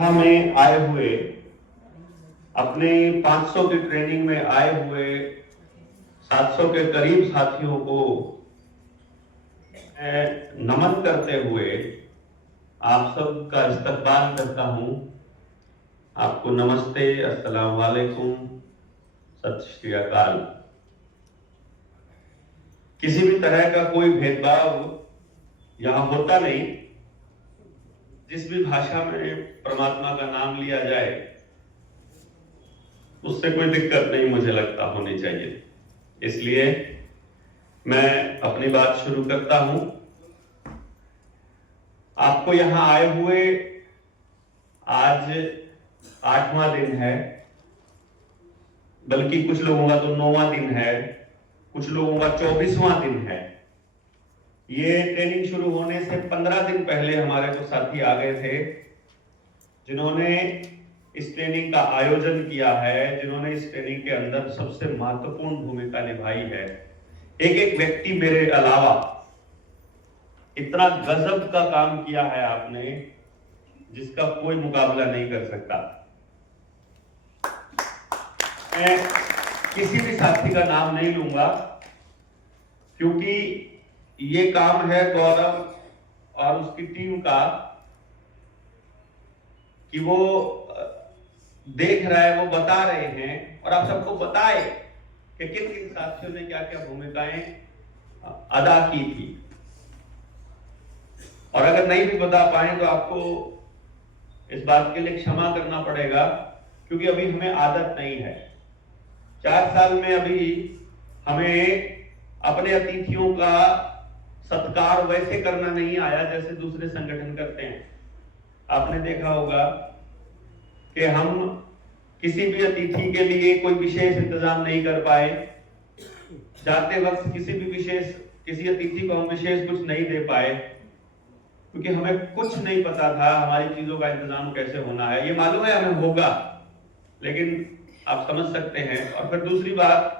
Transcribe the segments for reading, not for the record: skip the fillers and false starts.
में आए हुए अपने 500 की ट्रेनिंग में आए हुए 700 के करीब साथियों को मैं नमन करते हुए आप सबका इस्तकबाल करता हूं। आपको नमस्ते, अस्सलाम वालेकुम, सत श्री अकाल। किसी भी तरह का कोई भेदभाव यहां होता नहीं। जिस भी भाषा में परमात्मा का नाम लिया जाए उससे कोई दिक्कत नहीं मुझे लगता होनी चाहिए। इसलिए मैं अपनी बात शुरू करता हूं। आपको यहां आए हुए आज 8वां दिन है, बल्कि कुछ लोगों का तो 9वां दिन है, कुछ लोगों का 24वां दिन है। ये ट्रेनिंग शुरू होने से 15 दिन पहले हमारे को साथी आ गए थे जिन्होंने इस ट्रेनिंग का आयोजन किया है, जिन्होंने इस ट्रेनिंग के अंदर सबसे महत्वपूर्ण भूमिका निभाई है। एक एक व्यक्ति मेरे अलावा इतना गजब का काम किया है आपने जिसका कोई मुकाबला नहीं कर सकता। मैं किसी भी साथी का नाम नहीं लूंगा क्योंकि ये काम है गौरव और उसकी टीम का कि वो देख रहा है, वो बता रहे हैं और आप सबको बताए कि किन किन साथियों ने क्या क्या भूमिकाएं अदा की थी। और अगर नहीं भी बता पाए तो आपको इस बात के लिए क्षमा करना पड़ेगा क्योंकि अभी हमें आदत नहीं है। 4 साल में अभी हमें अपने अतिथियों का सत्कार वैसे करना नहीं आया जैसे दूसरे संगठन करते हैं। आपने देखा होगा कि हम किसी भी अतिथि के लिए कोई विशेष इंतजाम नहीं कर पाए। जाते वक्त किसी अतिथि को हम विशेष कुछ नहीं दे पाए क्योंकि हमें कुछ नहीं पता था हमारी चीजों का इंतजाम कैसे होना है। ये मालूम है हमें होगा, लेकिन आप समझ सकते हैं। और फिर दूसरी बात,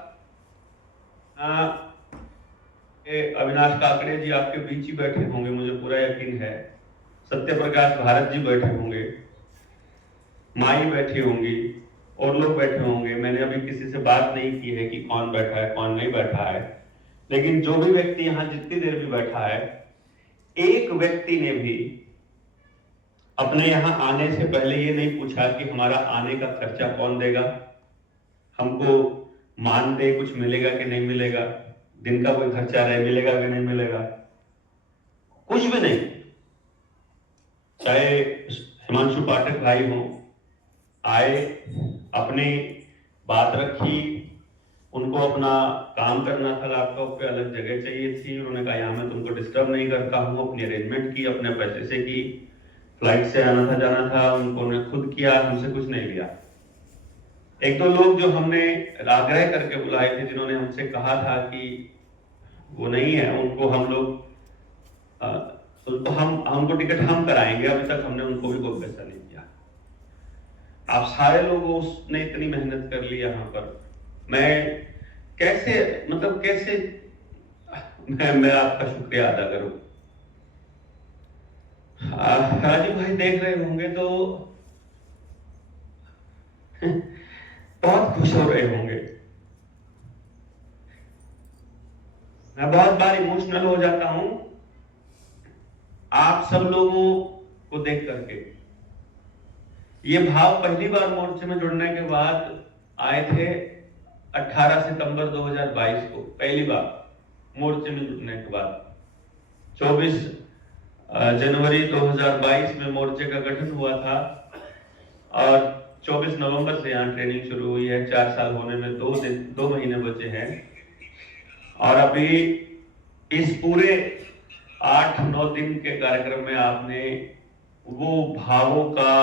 अविनाश काकड़े जी आपके बीच ही बैठे होंगे, मुझे पूरा यकीन है। सत्य प्रकाश भारत जी बैठे होंगे, माई बैठी होंगी और लोग बैठे होंगे। मैंने अभी किसी से बात नहीं की है कि कौन बैठा है कौन नहीं बैठा है, लेकिन जो भी व्यक्ति यहां जितनी देर भी बैठा है, एक व्यक्ति ने भी अपने यहां आने से पहले ये नहीं पूछा कि हमारा आने का खर्चा कौन देगा, हमको मानदेय कुछ मिलेगा कि नहीं मिलेगा, दिन का कोई खर्चा रह मिलेगा कि नहीं मिलेगा, कुछ भी नहीं। चाहे हिमांशु पाठक भाई हो, आए, अपनी बात रखी, उनको अपना काम करना था, लैपटॉप पे अलग जगह चाहिए थी। उन्होंने कहा यहाँ मैं तुमको डिस्टर्ब नहीं करता हूँ, अपनी अरेंजमेंट की, अपने पैसे से की, फ्लाइट से आना था जाना था, उन्होंने खुद किया, हमसे कुछ नहीं लिया। एक दो लोग जो हमने आग्रह करके बुलाए थे, जिन्होंने हमसे कहा था कि वो नहीं है, उनको हम लोग तो हमको टिकट हम कराएंगे, अभी तक हमने उनको भी कोई पैसा नहीं दिया। आप सारे लोगों ने इतनी मेहनत कर ली यहाँ पर, मैं कैसे मतलब कैसे मैं आपका शुक्रिया अदा करूं। राजीव भाई देख रहे होंगे तो बहुत खुश हो रहे होंगे। मैं बहुत बार इमोशनल हो जाता हूं आप सब लोगों को देख करके। ये भाव पहली बार मोर्चे में जुड़ने के बाद आए थे 18 सितंबर 2022 को, पहली बार मोर्चे में जुड़ने के बाद। 24 जनवरी 2022 में मोर्चे का गठन हुआ था और 24 नवंबर से यहाँ ट्रेनिंग शुरू हुई है। 4 साल होने में 2 महीने बचे हैं और अभी इस पूरे 8-9 दिन के कार्यक्रम में आपने वो भावों का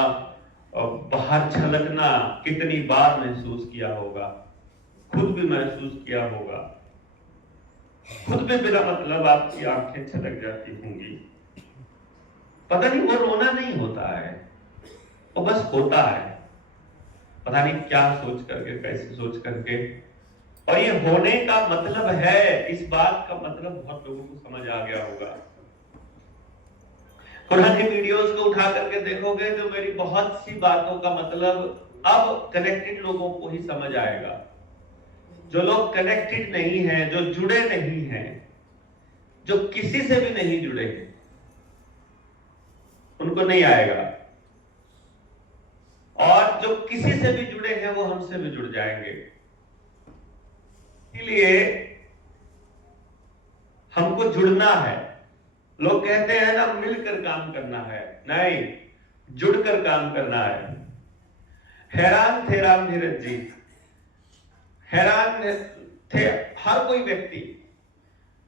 बाहर छलकना कितनी बार महसूस किया होगा, खुद भी महसूस किया होगा। खुद भी बिना मतलब आपकी आंखें छलक जाती होंगी। पता नहीं वो रोना नहीं होता है, वो बस होता है, पता नहीं क्या सोच करके, कैसे सोच करके। और ये होने का मतलब है, इस बात का मतलब बहुत लोगों को समझ आ गया होगा। पुरानी वीडियोस को उठा करके देखोगे तो मेरी बहुत सी बातों का मतलब अब कनेक्टेड लोगों को ही समझ आएगा। जो लोग कनेक्टेड नहीं हैं, जो जुड़े नहीं हैं, जो किसी से भी नहीं जुड़े हैं, उनको नहीं आएगा। और जो किसी से भी जुड़े हैं वो हमसे भी जुड़ जाएंगे। इसलिए हमको जुड़ना है। लोग कहते हैं ना मिलकर काम करना है, नहीं, जुड़कर काम करना है। हैरान थे राम धीरज जी, हैरान थे हर कोई व्यक्ति।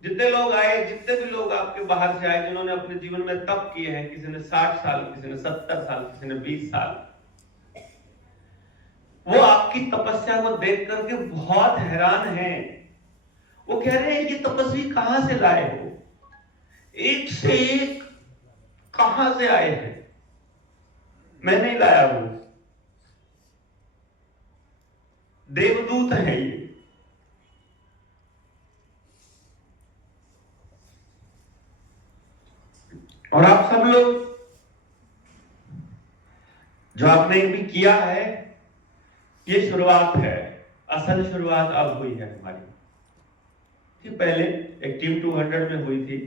जितने लोग आए, जितने भी लोग आपके बाहर से आए, जिन्होंने अपने जीवन में तप किए हैं, किसी ने 60 साल, किसी ने 70 साल, किसी ने 20 साल, वो आपकी तपस्या को देख करके बहुत हैरान हैं। वो कह रहे हैं कि तपस्वी कहां से लाए हो, एक से एक कहां से आए हैं, मैं नहीं लाया हूं, देवदूत है ये। और आप सब लोग जो आपने भी किया है, ये शुरुआत है, असल शुरुआत अब हुई है हमारी। पहले एक टीम 200 में हुई थी,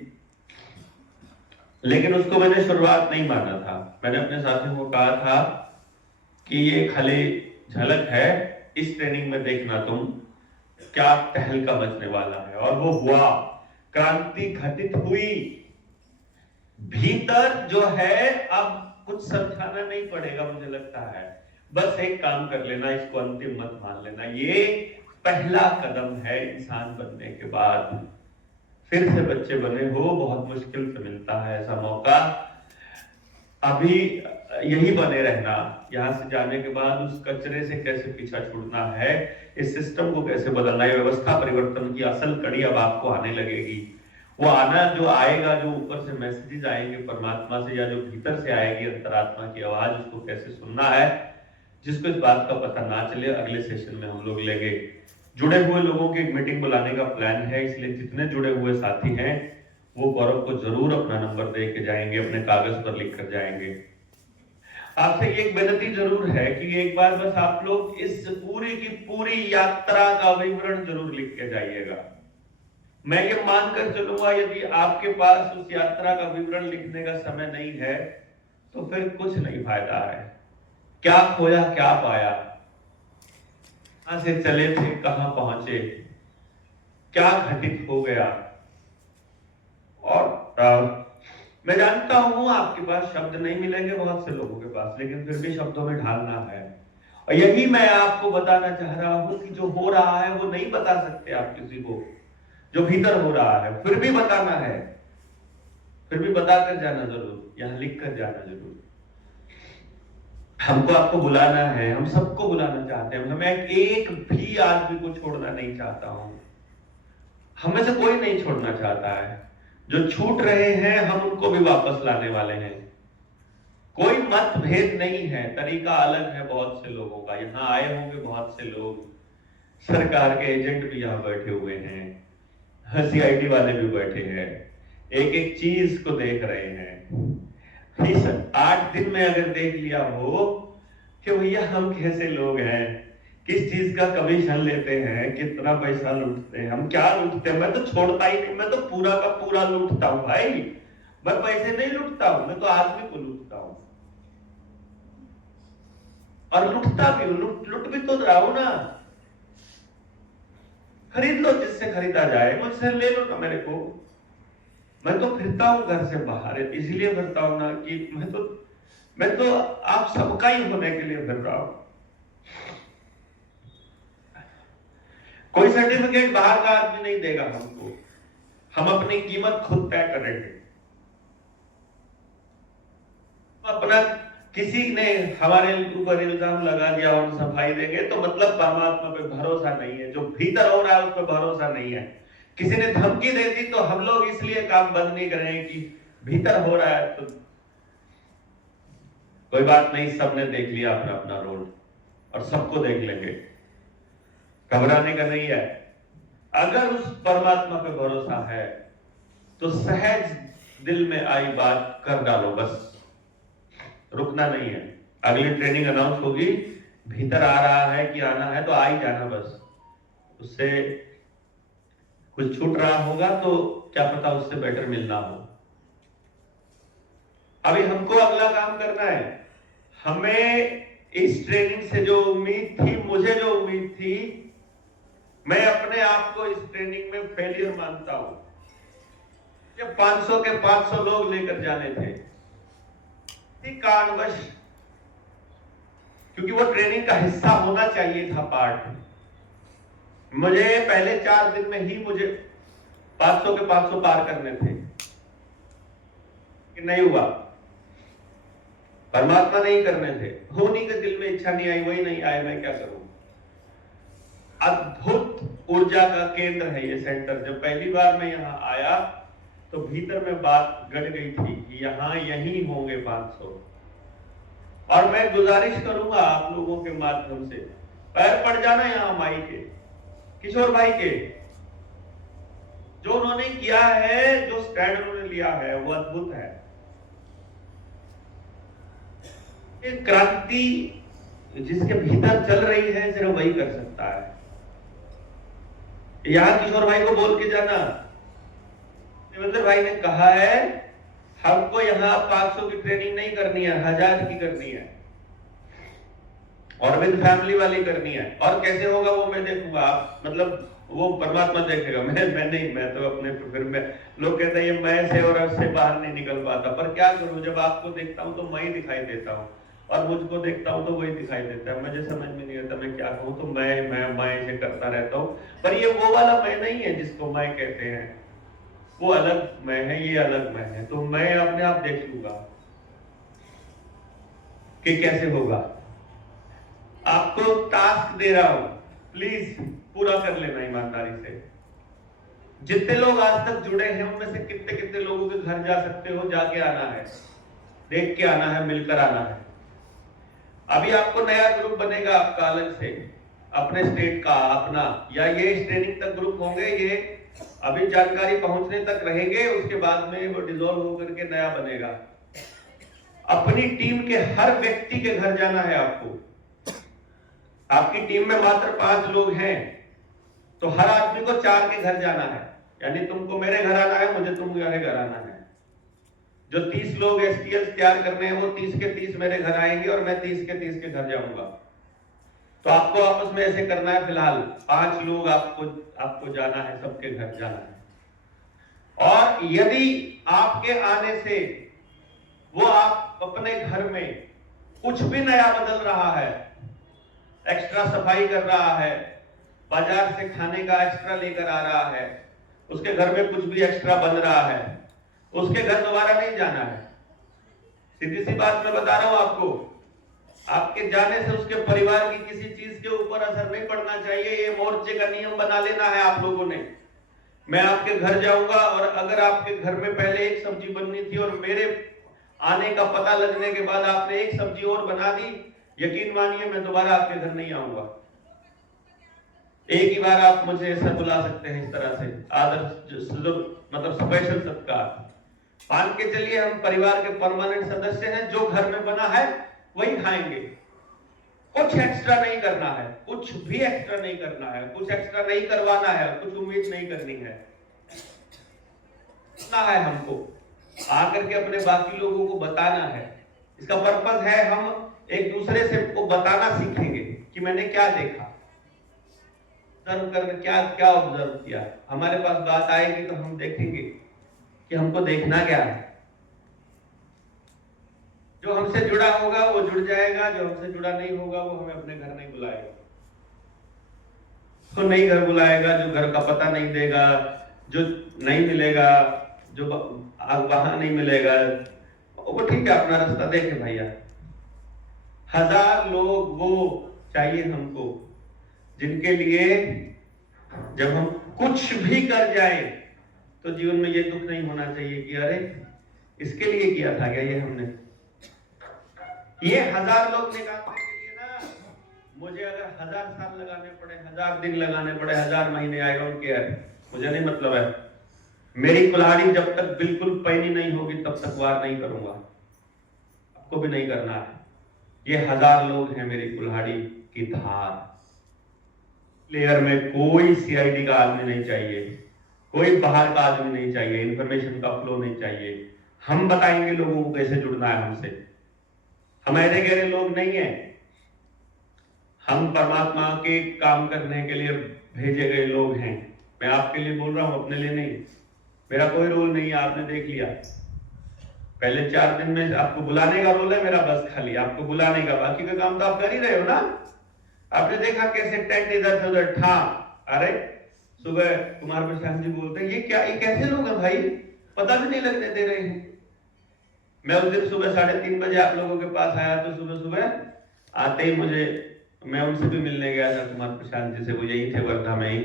लेकिन उसको मैंने शुरुआत नहीं माना था। मैंने अपने साथियों को कहा था कि ये खाली झलक है, इस ट्रेनिंग में देखना तुम क्या तहलका मचने वाला है। और वो हुआ, क्रांति घटित हुई। भीतर जो है अब कुछ समझाना नहीं पड़ेगा, मुझे लगता है बस एक काम कर लेना, इसको अंतिम मत मान लेना। ये पहला कदम है इंसान बनने के बाद। फिर से बच्चे बने हो, बहुत मुश्किल से मिलता है ऐसा मौका। अभी यही बने रहना, यहां से जाने के बाद उस कचरे से कैसे पीछा छूटना है, इस सिस्टम को कैसे बदलना है। व्यवस्था परिवर्तन की असल कड़ी अब आपको आने लगेगी। वो आना जो आएगा, जो ऊपर से मैसेजेस आएंगे परमात्मा से, या जो भीतर से आएगी अंतरात्मा की आवाज, उसको कैसे सुनना है। जिसको इस बात का पता ना चले, अगले सेशन में हम लोग लेंगे। जुड़े हुए लोगों की एक मीटिंग बुलाने का प्लान है, इसलिए जितने जुड़े हुए साथी हैं वो गौरव को जरूर अपना नंबर दे के जाएंगे, अपने कागज पर लिख कर जाएंगे। आपसे एक विनती जरूर है कि एक बार बस आप लोग इस पूरी की पूरी यात्रा का विवरण जरूर लिख के जाइएगा। मैं ये मानकर चलूंगा यदि आपके पास उस यात्रा का विवरण लिखने का समय नहीं है तो फिर कुछ नहीं फायदा है। क्या खोया, क्या पाया, कहां से चले थे, कहां पहुंचे, क्या घटित हो गया। और मैं जानता हूं आपके पास शब्द नहीं मिलेंगे बहुत से लोगों के पास, लेकिन फिर भी शब्दों में ढालना है। और यही मैं आपको बताना चाह रहा हूं कि जो हो रहा है वो नहीं बता सकते आप किसी को, जो भीतर हो रहा है फिर भी बताना है, फिर भी बताकर जाना जरूर, यहां लिख कर जाना जरूर। हमको आपको बुलाना है, हम सबको बुलाना चाहते हैं। मैं एक भी आदमी को छोड़ना नहीं चाहता हूं, हमें से कोई नहीं छोड़ना चाहता है। जो छूट रहे हैं हम उनको भी वापस लाने वाले हैं। कोई मतभेद नहीं है, तरीका अलग है बहुत से लोगों का। यहाँ आए होंगे बहुत से लोग, सरकार के एजेंट भी यहाँ बैठे हुए हैं, सीआईडी वाले भी बैठे हैं, एक एक चीज को देख रहे हैं। इस 8 दिन में अगर देख लिया हो कि भैया हम कैसे लोग हैं, किस चीज का कमीशन लेते हैं, कितना पैसा लूटते हैं, हम क्या लूटते हैं। मैं तो छोड़ता ही नहीं, मैं तो पूरा का पूरा लूटता हूं भाई। मैं पैसे नहीं लूटता हूं, मैं तो आदमी को लूटता हूं। और लूटता भी हूं, लूट भी तो रहा हूं ना। खरीद लो जिससे खरीदा जाए, मुझसे ले लो ना मेरे को। मैं तो फिरता हूं घर से बाहर, इसलिए फिरता हूं ना कि मैं तो आप सबका ही होने के लिए फिर रहा हूं। कोई सर्टिफिकेट बाहर का आदमी नहीं देगा हमको, हम अपनी कीमत खुद तय करेंगे। अपना किसी ने हमारे ऊपर इल्जाम लगा दिया और सफाई देंगे तो मतलब परमात्मा पे भरोसा नहीं है, जो भीतर हो रहा है उस पर भरोसा नहीं है। किसी ने धमकी दे दी तो हम लोग इसलिए काम बंद नहीं करेंगे कि भीतर हो रहा है तो कोई बात नहीं, सबने देख लिया अपना अपना रोल और सबको देख लेंगे, घबराने का नहीं है। अगर उस परमात्मा पे भरोसा है तो सहज दिल में आई बात कर डालो, बस रुकना नहीं है। अगली ट्रेनिंग अनाउंस होगी, भीतर आ रहा है कि आना है तो आ ही जाना, बस उससे कुछ छूट रहा होगा तो क्या पता उससे बेटर मिलना हो। अभी हमको अगला काम करना है। हमें इस ट्रेनिंग से जो उम्मीद थी, मुझे जो उम्मीद थी, मैं अपने आप को इस ट्रेनिंग में फेलियर मानता हूं। 500 के 500 लोग लेकर जाने थे, कारणवश, क्योंकि वो ट्रेनिंग का हिस्सा होना चाहिए था, पार्ट। मुझे पहले 4 दिन में ही मुझे 500 के 500 पार करने थे, कि नहीं हुआ, परमात्मा नहीं करने थे, होनी के दिल में इच्छा नहीं आई, वही नहीं आए, मैं क्या करूं। अद्भुत ऊर्जा का केंद्र है ये सेंटर। जब पहली बार मैं यहाँ आया तो भीतर में बात गड़ गई थी कि यहाँ यही होंगे 500। और मैं गुजारिश करूंगा आप लोगों के माध्यम से, पैर पड़ जाना यहाँ माई के, किशोर भाई के, जो उन्होंने किया है, जो स्टैंड उन्होंने लिया है, वो अद्भुत है। एक क्रांति जिसके भीतर चल रही है, सिर्फ वही कर सकता है। यहां किशोर भाई को बोल के जाना, देवेंद्र भाई ने कहा है हमको यहाँ 500 की ट्रेनिंग नहीं करनी है, 1000 की करनी है, और विद फैमिली वाली करनी है। और कैसे होगा वो मैं देखूंगा, मतलब वो परमात्मा देखेगा, मैं नहीं, मैं तो अपने, फिर मैं, लोग कहते हैं ये मैं से और उससे बाहर नहीं निकल पाता, पर क्या करूं, जब आपको देखता हूं तो मैं ही दिखाई देता हूं, और मुझको देखता हूं तो वही दिखाई देता है। मुझे समझ में नहीं आता मैं क्या कहूं, तो मैं ऐसे करता रहता हूं। पर ये वो वाला मैं नहीं है जिसको मैं कहते हैं, वो अलग मैं है, ये अलग मैं है। तो मैं अपने आप देख लूंगा कि कैसे होगा। आपको टास्क दे रहा हूं, प्लीज पूरा कर लेना ईमानदारी से। जितने लोग आज तक जुड़े हैं उनमें से कितने कितने लोगों के घर जा सकते हो, जाके आना है, देख के आना है, मिलकर आना है। अभी आपको नया ग्रुप बनेगा आपका अलग से, अपने स्टेट का अपना, या ये इस ट्रेनिंग तक ग्रुप होंगे, ये अभी जानकारी पहुंचने तक रहेंगे, उसके बाद में वो डिसॉल्व होकर के नया बनेगा। अपनी टीम के हर व्यक्ति के घर जाना है आपको। आपकी टीम में मात्र 5 लोग हैं, तो हर आदमी को 4 के घर जाना है, यानी तुमको मेरे घर आना है, मुझे तुम्हारे घर आना है। जो 30 लोग एसटीएल तैयार करने हैं, वो 30 के 30 मेरे घर आएंगे, और मैं 30 के 30 के घर जाऊंगा। तो आपको आपस में ऐसे करना है। फिलहाल 5 लोग आपको जाना है, सबके घर जाना है। और यदि आपके आने से वो आप अपने घर में कुछ भी नया बदल रहा है, एक्स्ट्रा सफाई कर रहा है, बाजार से खाने का एक्स्ट्रा लेकर आ रहा है, उसके घर में कुछ भी एक्स्ट्रा बन रहा है, उसके घर दोबारा नहीं जाना है। सीधी सी बात मैं बता रहा हूं आपको, आपके जाने से उसके परिवार की किसी चीज के ऊपर असर नहीं पड़ना चाहिए। ये मोर्चे का नियम बना लेना है आप लोगों ने। मैं आपके घर जाऊंगा, और अगर आपके घर में पहले एक सब्जी बननी थी और मेरे आने का पता लगने के बाद आपने एक सब्जी और बना दी, यकीन मानिए मैं दोबारा आपके घर नहीं आऊंगा। एक ही बार आप मुझे ऐसा बुला सकते हैं, इस तरह से आदर, मतलब स्पेशल सत्कार मान के चलिए। हम परिवार के परमानेंट सदस्य हैं, जो घर में बना है वही खाएंगे। कुछ एक्स्ट्रा नहीं करना है, कुछ भी एक्स्ट्रा नहीं करना है, कुछ एक्स्ट्रा नहीं करवाना है, कुछ उम्मीद नहीं करनी है। इतना है हमको आकर के अपने बाकी लोगों को बताना है। इसका पर्पस है हम एक दूसरे से को बताना सीखेंगे कि मैंने क्या देखा, ऑब्जर्व करना, क्या क्या ऑब्जर्व किया। हमारे पास बात आएगी तो हम देखेंगे कि हमको देखना क्या है। जो हमसे जुड़ा होगा वो जुड़ जाएगा, जो हमसे जुड़ा नहीं होगा वो हमें अपने घर नहीं बुलाएगा, तो नहीं घर बुलाएगा, जो घर का पता नहीं देगा, जो नहीं मिलेगा, जो वहां नहीं मिलेगा, वो ठीक है, अपना रास्ता देखे भैया। 1000 लोग वो चाहिए हमको, जिनके लिए जब हम कुछ भी कर जाए तो जीवन में ये दुख नहीं होना चाहिए कि अरे इसके लिए किया था क्या ये हमने। ये 1000 लोग निकालने के लिए ना, मुझे अगर 1000 साल लगाने पड़े, 1000 दिन लगाने पड़े, 1000 महीने आएगा उनके, मुझे नहीं मतलब है। मेरी कुल्हाड़ी जब तक बिल्कुल पैनी नहीं होगी तब तक वार नहीं करूंगा, आपको भी नहीं करना है। ये 1000 लोग हैं मेरी कुल्हाड़ी की धार। लेयर में कोई सीआईडी का आदमी नहीं चाहिए, कोई बाहर का आदमी नहीं चाहिए, इंफॉर्मेशन का फ्लो नहीं चाहिए। हम बताएंगे लोगों को कैसे जुड़ना है हमसे। हम ऐसे गहरे लोग नहीं है, हम परमात्मा के काम करने के लिए भेजे गए लोग हैं। मैं आपके लिए बोल रहा हूं, अपने लिए नहीं। मेरा कोई रोल नहीं है, आपने देख लिया। पहले 4 दिन में आपको बुलाने का रोल है मेरा, बस खाली आपको बुलाने का, बाकी का काम तो आप कर ही रहे हो ना। आपने देखा कैसे टेंट इधर से उधर ठा। अरे सुबह कुमार प्रशांत जी बोलते हैं ये क्या, ये कैसे लोग हैं भाई, पता भी नहीं लगने दे रहे हैं। मैं उस दिन सुबह 3:30 बजे आप लोगों के पास आया, तो सुबह सुबह आते ही मैं उनसे भी मिलने गया था, कुमार प्रशांत जी से, वो यही थे वर्धा में ही।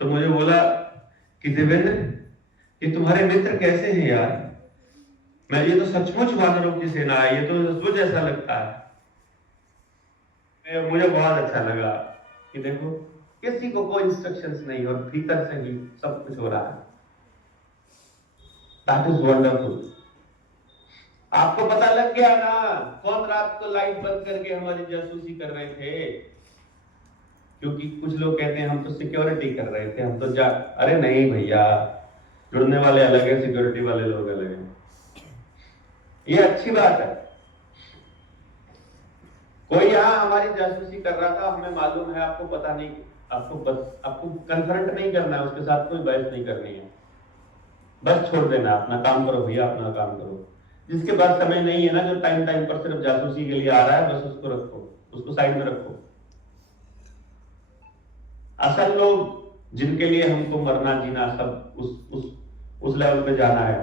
तो मुझे बोला कि देवेंद्र ये तुम्हारे मित्र कैसे हैं यार, मैं ये तो सचमुच वानरों की सेना है, ये तो सचमुच ऐसा लगता है। मुझे बहुत अच्छा लगा कि देखो किसी को कोई इंस्ट्रक्शंस नहीं और भीतर से ही सब कुछ हो रहा है। That is wonderful. आपको पता लग गया ना कौन रात को लाइट बंद करके हमारी जासूसी कर रहे थे? क्योंकि कुछ लोग कहते हैं हम तो सिक्योरिटी कर रहे थे, हम तो अरे नहीं भैया, जुड़ने वाले अलग है, सिक्योरिटी वाले लोग अलग हैं। ये अच्छी बात है। कोई यहाँ हमारी जासूसी कर रहा था, हमें मालूम है, आपको पता नहीं, आपको कन्फ्रंट नहीं करना है, उसके साथ कोई बहस नहीं करनी है, बस छोड़ देना, अपना काम करो भैया, अपना काम करो। जिसके पास समय नहीं है ना, जो टाइम टाइम पर सिर्फ जासूसी के लिए आ रहा है, बस उसको रखो, उसको साइड में रखो। असल लोग जिनके लिए हमको मरना जीना सब उस लेवल पे जाना है,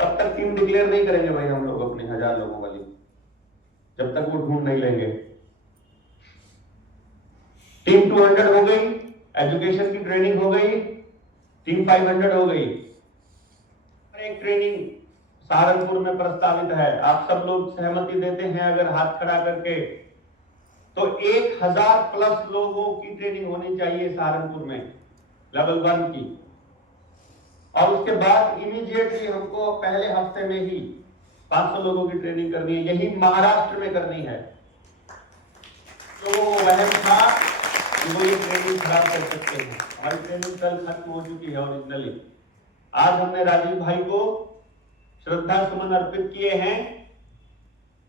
तब तक टीम डिक्लेयर नहीं करेंगे भाई हम लोग अपने 1000 लोगों वाली, जब तक वो ढूंढ नहीं लेंगे। टीम 200 हो गई, एजुकेशन की ट्रेनिंग हो गई, टीम 500 हो गई। एक ट्रेनिंग सहारनपुर में प्रस्तावित है, आप सब लोग सहमति देते हैं अगर हाथ खड़ा करके, तो 1000 प्लस लोगों की ट्रेनिंग होनी चाहिए सहारनपुर में, लेवल 1 की। और उसके बाद इमीडिएटली हमको पहले हफ्ते में ही 500 लोगों की ट्रेनिंग करनी है, यही महाराष्ट्र में करनी है। तो वहम था कि वो ये ट्रेनिंग खराब कर सकते हैं। हमारी ट्रेनिंग कल खत्म हो चुकी है ओरिजिनली। आज हमने राजीव भाई को श्रद्धा सुमन अर्पित किए हैं।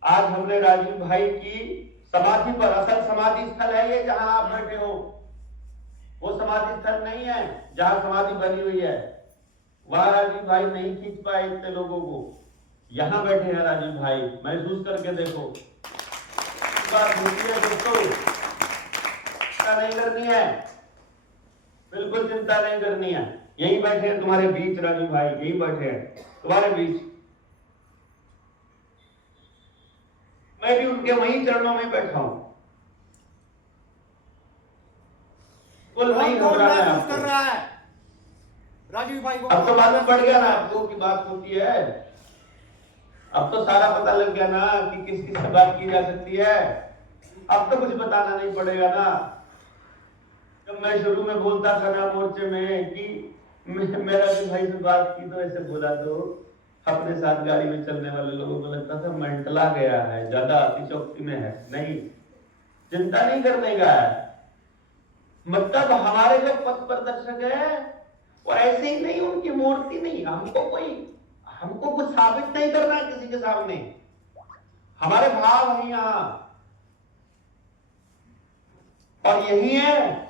आज हमने राजीव भाई की समाधि पर, असल समाधि स्थल है ये जहां आप बैठे हो, वो समाधि स्थल नहीं है जहां समाधि बनी हुई है, वहां राजीव भाई नहीं खींच पाए इतने लोगों को। यहां बैठे हैं राजीव भाई, महसूस करके देखो। बात होती है दोस्तों, चिंता नहीं करनी है, बिल्कुल चिंता नहीं करनी है। यही बैठे हैं तुम्हारे बीच राजीव भाई, यही बैठे हैं तुम्हारे बीच। मैं भी उनके वही चरणों में बैठा हूं। कुल नहीं घबराना है आपको। राजीव भाई को अब तो मालूम पड़ गया ना आपको की बात होती है, अब तो सारा पता लग गया ना कि किस किस से बात की जा सकती है। अब तो कुछ बताना नहीं पड़ेगा ना। जब मैं शुरू में बोलता था ना मोर्चे में कि मेरा भी भाई से बात की, तो ऐसे बोला तो अपने साथ गाड़ी में चलने वाले लोगों को लगता था मेंटला गया है, ज्यादा अतिशयोक्ति में है। नहीं, चिंता नहीं करने का है। मतलब हमारे जो पथ प्रदर्शक है वो ऐसे ही नहीं, उनकी मूर्ति नहीं, हमको कुछ साबित नहीं करना है किसी के सामने। हमारे भाव है यहां, और यही है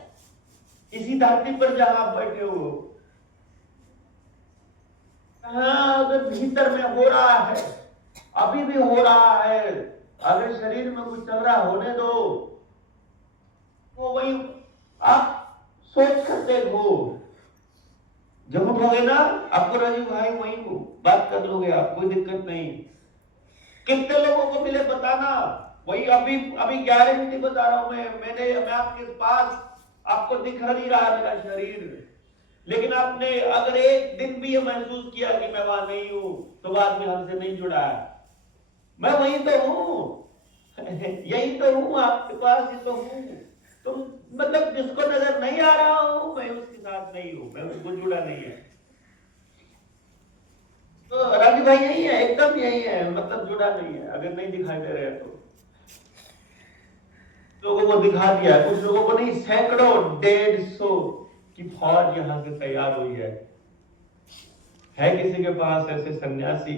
इसी धरती पर जहां आप बैठे हो। अगर भीतर में हो रहा है, अभी भी हो रहा है, अगर शरीर में कुछ चल रहा होने दो, वो वही आप सोच कर देखो। जब उठोगे ना, आपको राजीव भाई वही को बात कर लोगे आप, कोई दिक्कत नहीं। कितने लोगों को मिले बताना, वही अभी गारंटी बता रहा हूं मैं आपके पास, आपको दिख नहीं रहा मेरा शरीर, लेकिन आपने अगर एक दिन भी ये महसूस किया कि मैं वहां नहीं हूं, तो बाद में हमसे नहीं जुड़ा है। मैं वही तो हूं यही तो हूं, आपके पास ही तो हूं। तो मतलब जिसको नजर नहीं आ रहा हूं, मैं उसके साथ नहीं हूं, मैं उसको जुड़ा नहीं है। तो राजू भाई यही है, एकदम यही है, मतलब जुड़ा नहीं है। अगर नहीं दिखाई दे रहे तो लोगों को दिखा दिया, कुछ लोगों को नहीं, सैकड़ों 150 की फौज यहां से तैयार हुई है किसी के पास ऐसे सन्यासी,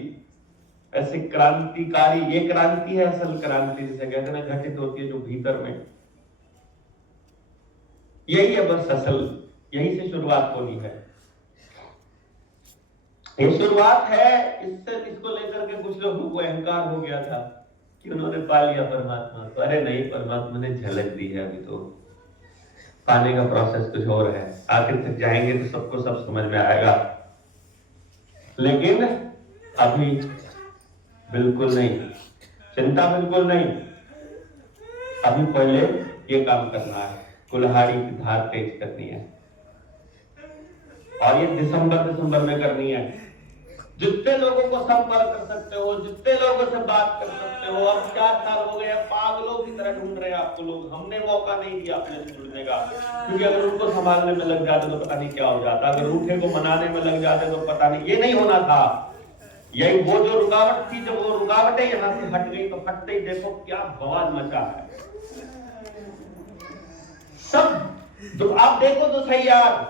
ऐसे क्रांतिकारी? ये क्रांति है, असल क्रांति जिसे कहते हैं ना, घटित होती है जो भीतर में, यही है बस असल, यही से शुरुआत होनी है। ये शुरुआत है। इससे इसको लेकर के कुछ लोगों को अहंकार हो गया था कि उन्होंने पा लिया परमात्मा को। अरे नहीं, परमात्मा ने झलक दी है, अभी तो पाने का प्रोसेस कुछ और है। आखिर तक जाएंगे तो सबको सब समझ में आएगा, लेकिन अभी बिल्कुल नहीं, चिंता बिल्कुल नहीं। अभी पहले ये काम करना है, कुल्हाड़ी की धार तेज करनी है, और ये दिसंबर में करनी है। जितने लोगों को संपर्क कर सकते हो, जितने लोगों से बात कर सकते हो। अब 4 साल हो गए, पागलों की तरह ढूंढ रहे हैं आपको लोग। हमने मौका नहीं दिया अपने से जुड़ने का, क्योंकि अगर उनको संभालने में लग जाते तो पता नहीं क्या हो जाता। अगर रूठे को मनाने में लग जाते तो पता नहीं, ये नहीं होना था। यही वो जो रुकावट थी, जब वो रुकावटें यहाँ से हट गई तो हटते ही देखो क्या बवाल मचा है। सब जो आप देखो तो सही यार,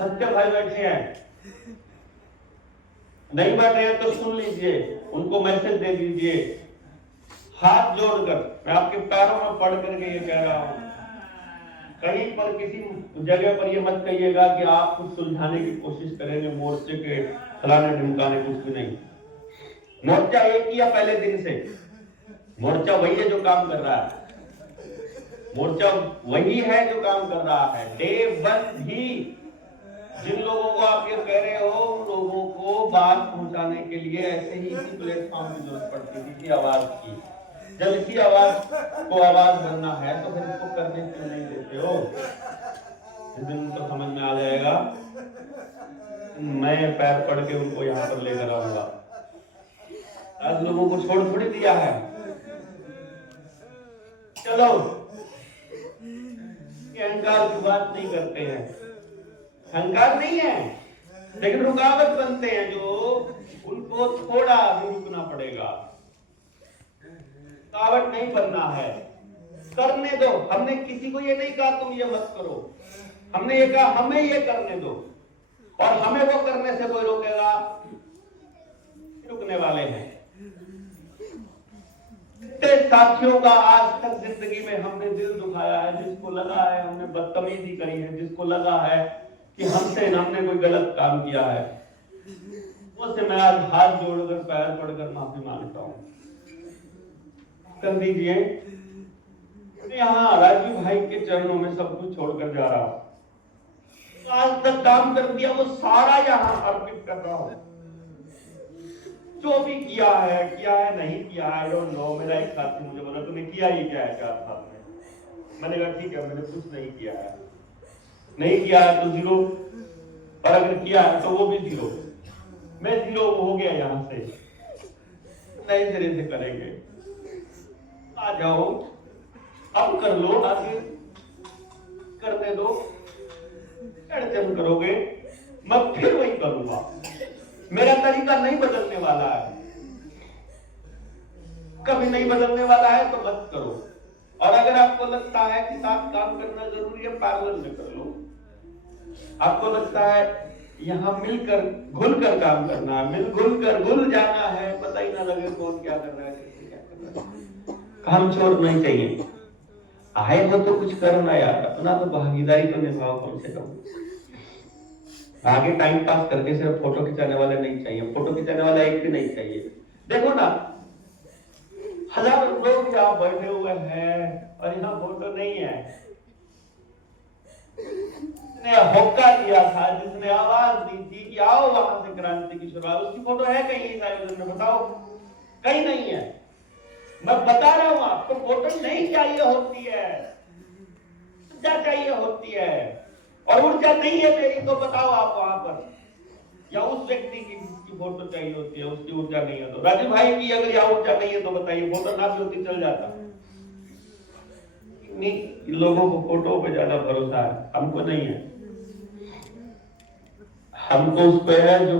सत्य भाई बैठे हैं, नहीं बैठे हैं तो सुन लीजिए, उनको मैसेज दे दीजिए, हाथ जोड़कर। मैं आपके पैरों में पड़ करके ये कह रहा हूं, कहीं पर किसी जगह पर ये मत कहिएगा कि आप कुछ सुलझाने की कोशिश करेंगे मोर्चे के फलाने ढिमकाने, कुछ भी नहीं। मोर्चा एक किया पहले दिन से, मोर्चा वही है जो काम कर रहा है, मोर्चा वही है जो काम कर रहा है। डे 1 भी जिन लोगों को आप ये कह रहे हो, उन लोगों को बात पहुंचाने के लिए ऐसे ही इसी प्लेटफॉर्म की जरूरत पड़ती थी, इसी आवाज की। जब इसी आवाज को आवाज बनना है तो फिर इसको करने क्यों नहीं देते हो? जिस दिन उनको समझ में आ जाएगा, मैं पैर पड़ के उनको यहाँ पर लेकर आऊंगा। आज लोगों को छोड़ थोड़ी दिया है। चलो, अहंकार की बात नहीं करते हैं, अहंकार नहीं है, लेकिन रुकावट बनते हैं जो उनको थोड़ा भी रुकना पड़ेगा। रुकावट नहीं बनना है, करने दो। हमने किसी को ये नहीं कहा तुम ये मत करो, हमने ये कहा हमें ये करने दो, और हमें वो करने से कोई रोकेगा? रुकने वाले हैं। साथियों का आज तक जिंदगी में हमने दिल दुखाया है, जिसको लगा है हमने बदतमीजी करी है, जिसको लगा है कि हमने कोई गलत काम किया है, उससे मैं आज हाथ जोड़कर पैर पड़कर माफी मांगता हूं। कर दीजिए। यहाँ राजू भाई के चरणों में सब कुछ छोड़कर जा रहा हूं। आज तक काम कर दिया वो सारा यहाँ अर्पित कर रहा हूं। जो भी किया है नहीं किया है, I don't know। मेरा एक साथी मुझे बोला तूने किया ही क्या है 4 साल में? मैंने कहा ठीक है, मैंने कुछ नहीं किया है। नहीं किया है तो 0, और अगर किया है तो वो भी 0। मैं 0 हो गया यहाँ से। नए सिरे से करेंगे। आ जाओ, अब कर लो, आगे करने दो। अड़चन करोगे मैं फिर वही करूंगा। मेरा तरीका नहीं बदलने वाला है, कभी नहीं बदलने वाला है, तो मत करो। और अगर आपको लगता है कि साथ काम करना जरूरी है, पैरेलल में कर लो। आपको लगता है यहाँ मिलकर घुलकर काम करना है, घुल जाना है, पता ही ना लगे कौन क्या कर रहा है, किससे क्या कर रहा है। काम छोड़ नहीं चाहिए। आए हो तो कुछ करो ना यार, अपना तो भागीदारी तो निभाओ कम से कम। आगे टाइम पास करके सिर्फ फोटो खिंचाने वाले नहीं चाहिए, फोटो खिंचाने वाला एक भी नहीं चाहिए। देखो ना, हजारों लोग यहाँ बैठे हुए हैं और यहाँ फोटो नहीं है। जिसने होका दिया था, जिसने आवाज दी थी कि आओ वहां से क्रांति की शुरुआत, उसकी फोटो है कहीं इस आयोजन में? बताओ, कहीं नहीं है। मैं बता रहा हूं आपको, फोटो नहीं चाहिए होती है, ऊर्जा चाहिए होती है। और ऊर्जा नहीं है मेरी तो बताओ आप वहां पर, या उस व्यक्ति की फोटो चाहिए होती है, उसकी ऊर्जा नहीं है तो। राजू भाई की अगर यहाँ ऊर्जा नहीं है तो बताइए, फोटो ना भी होती चल जाता। लोगों को फोटो पे ज्यादा भरोसा है, हमको नहीं है। हमको उस पे है जो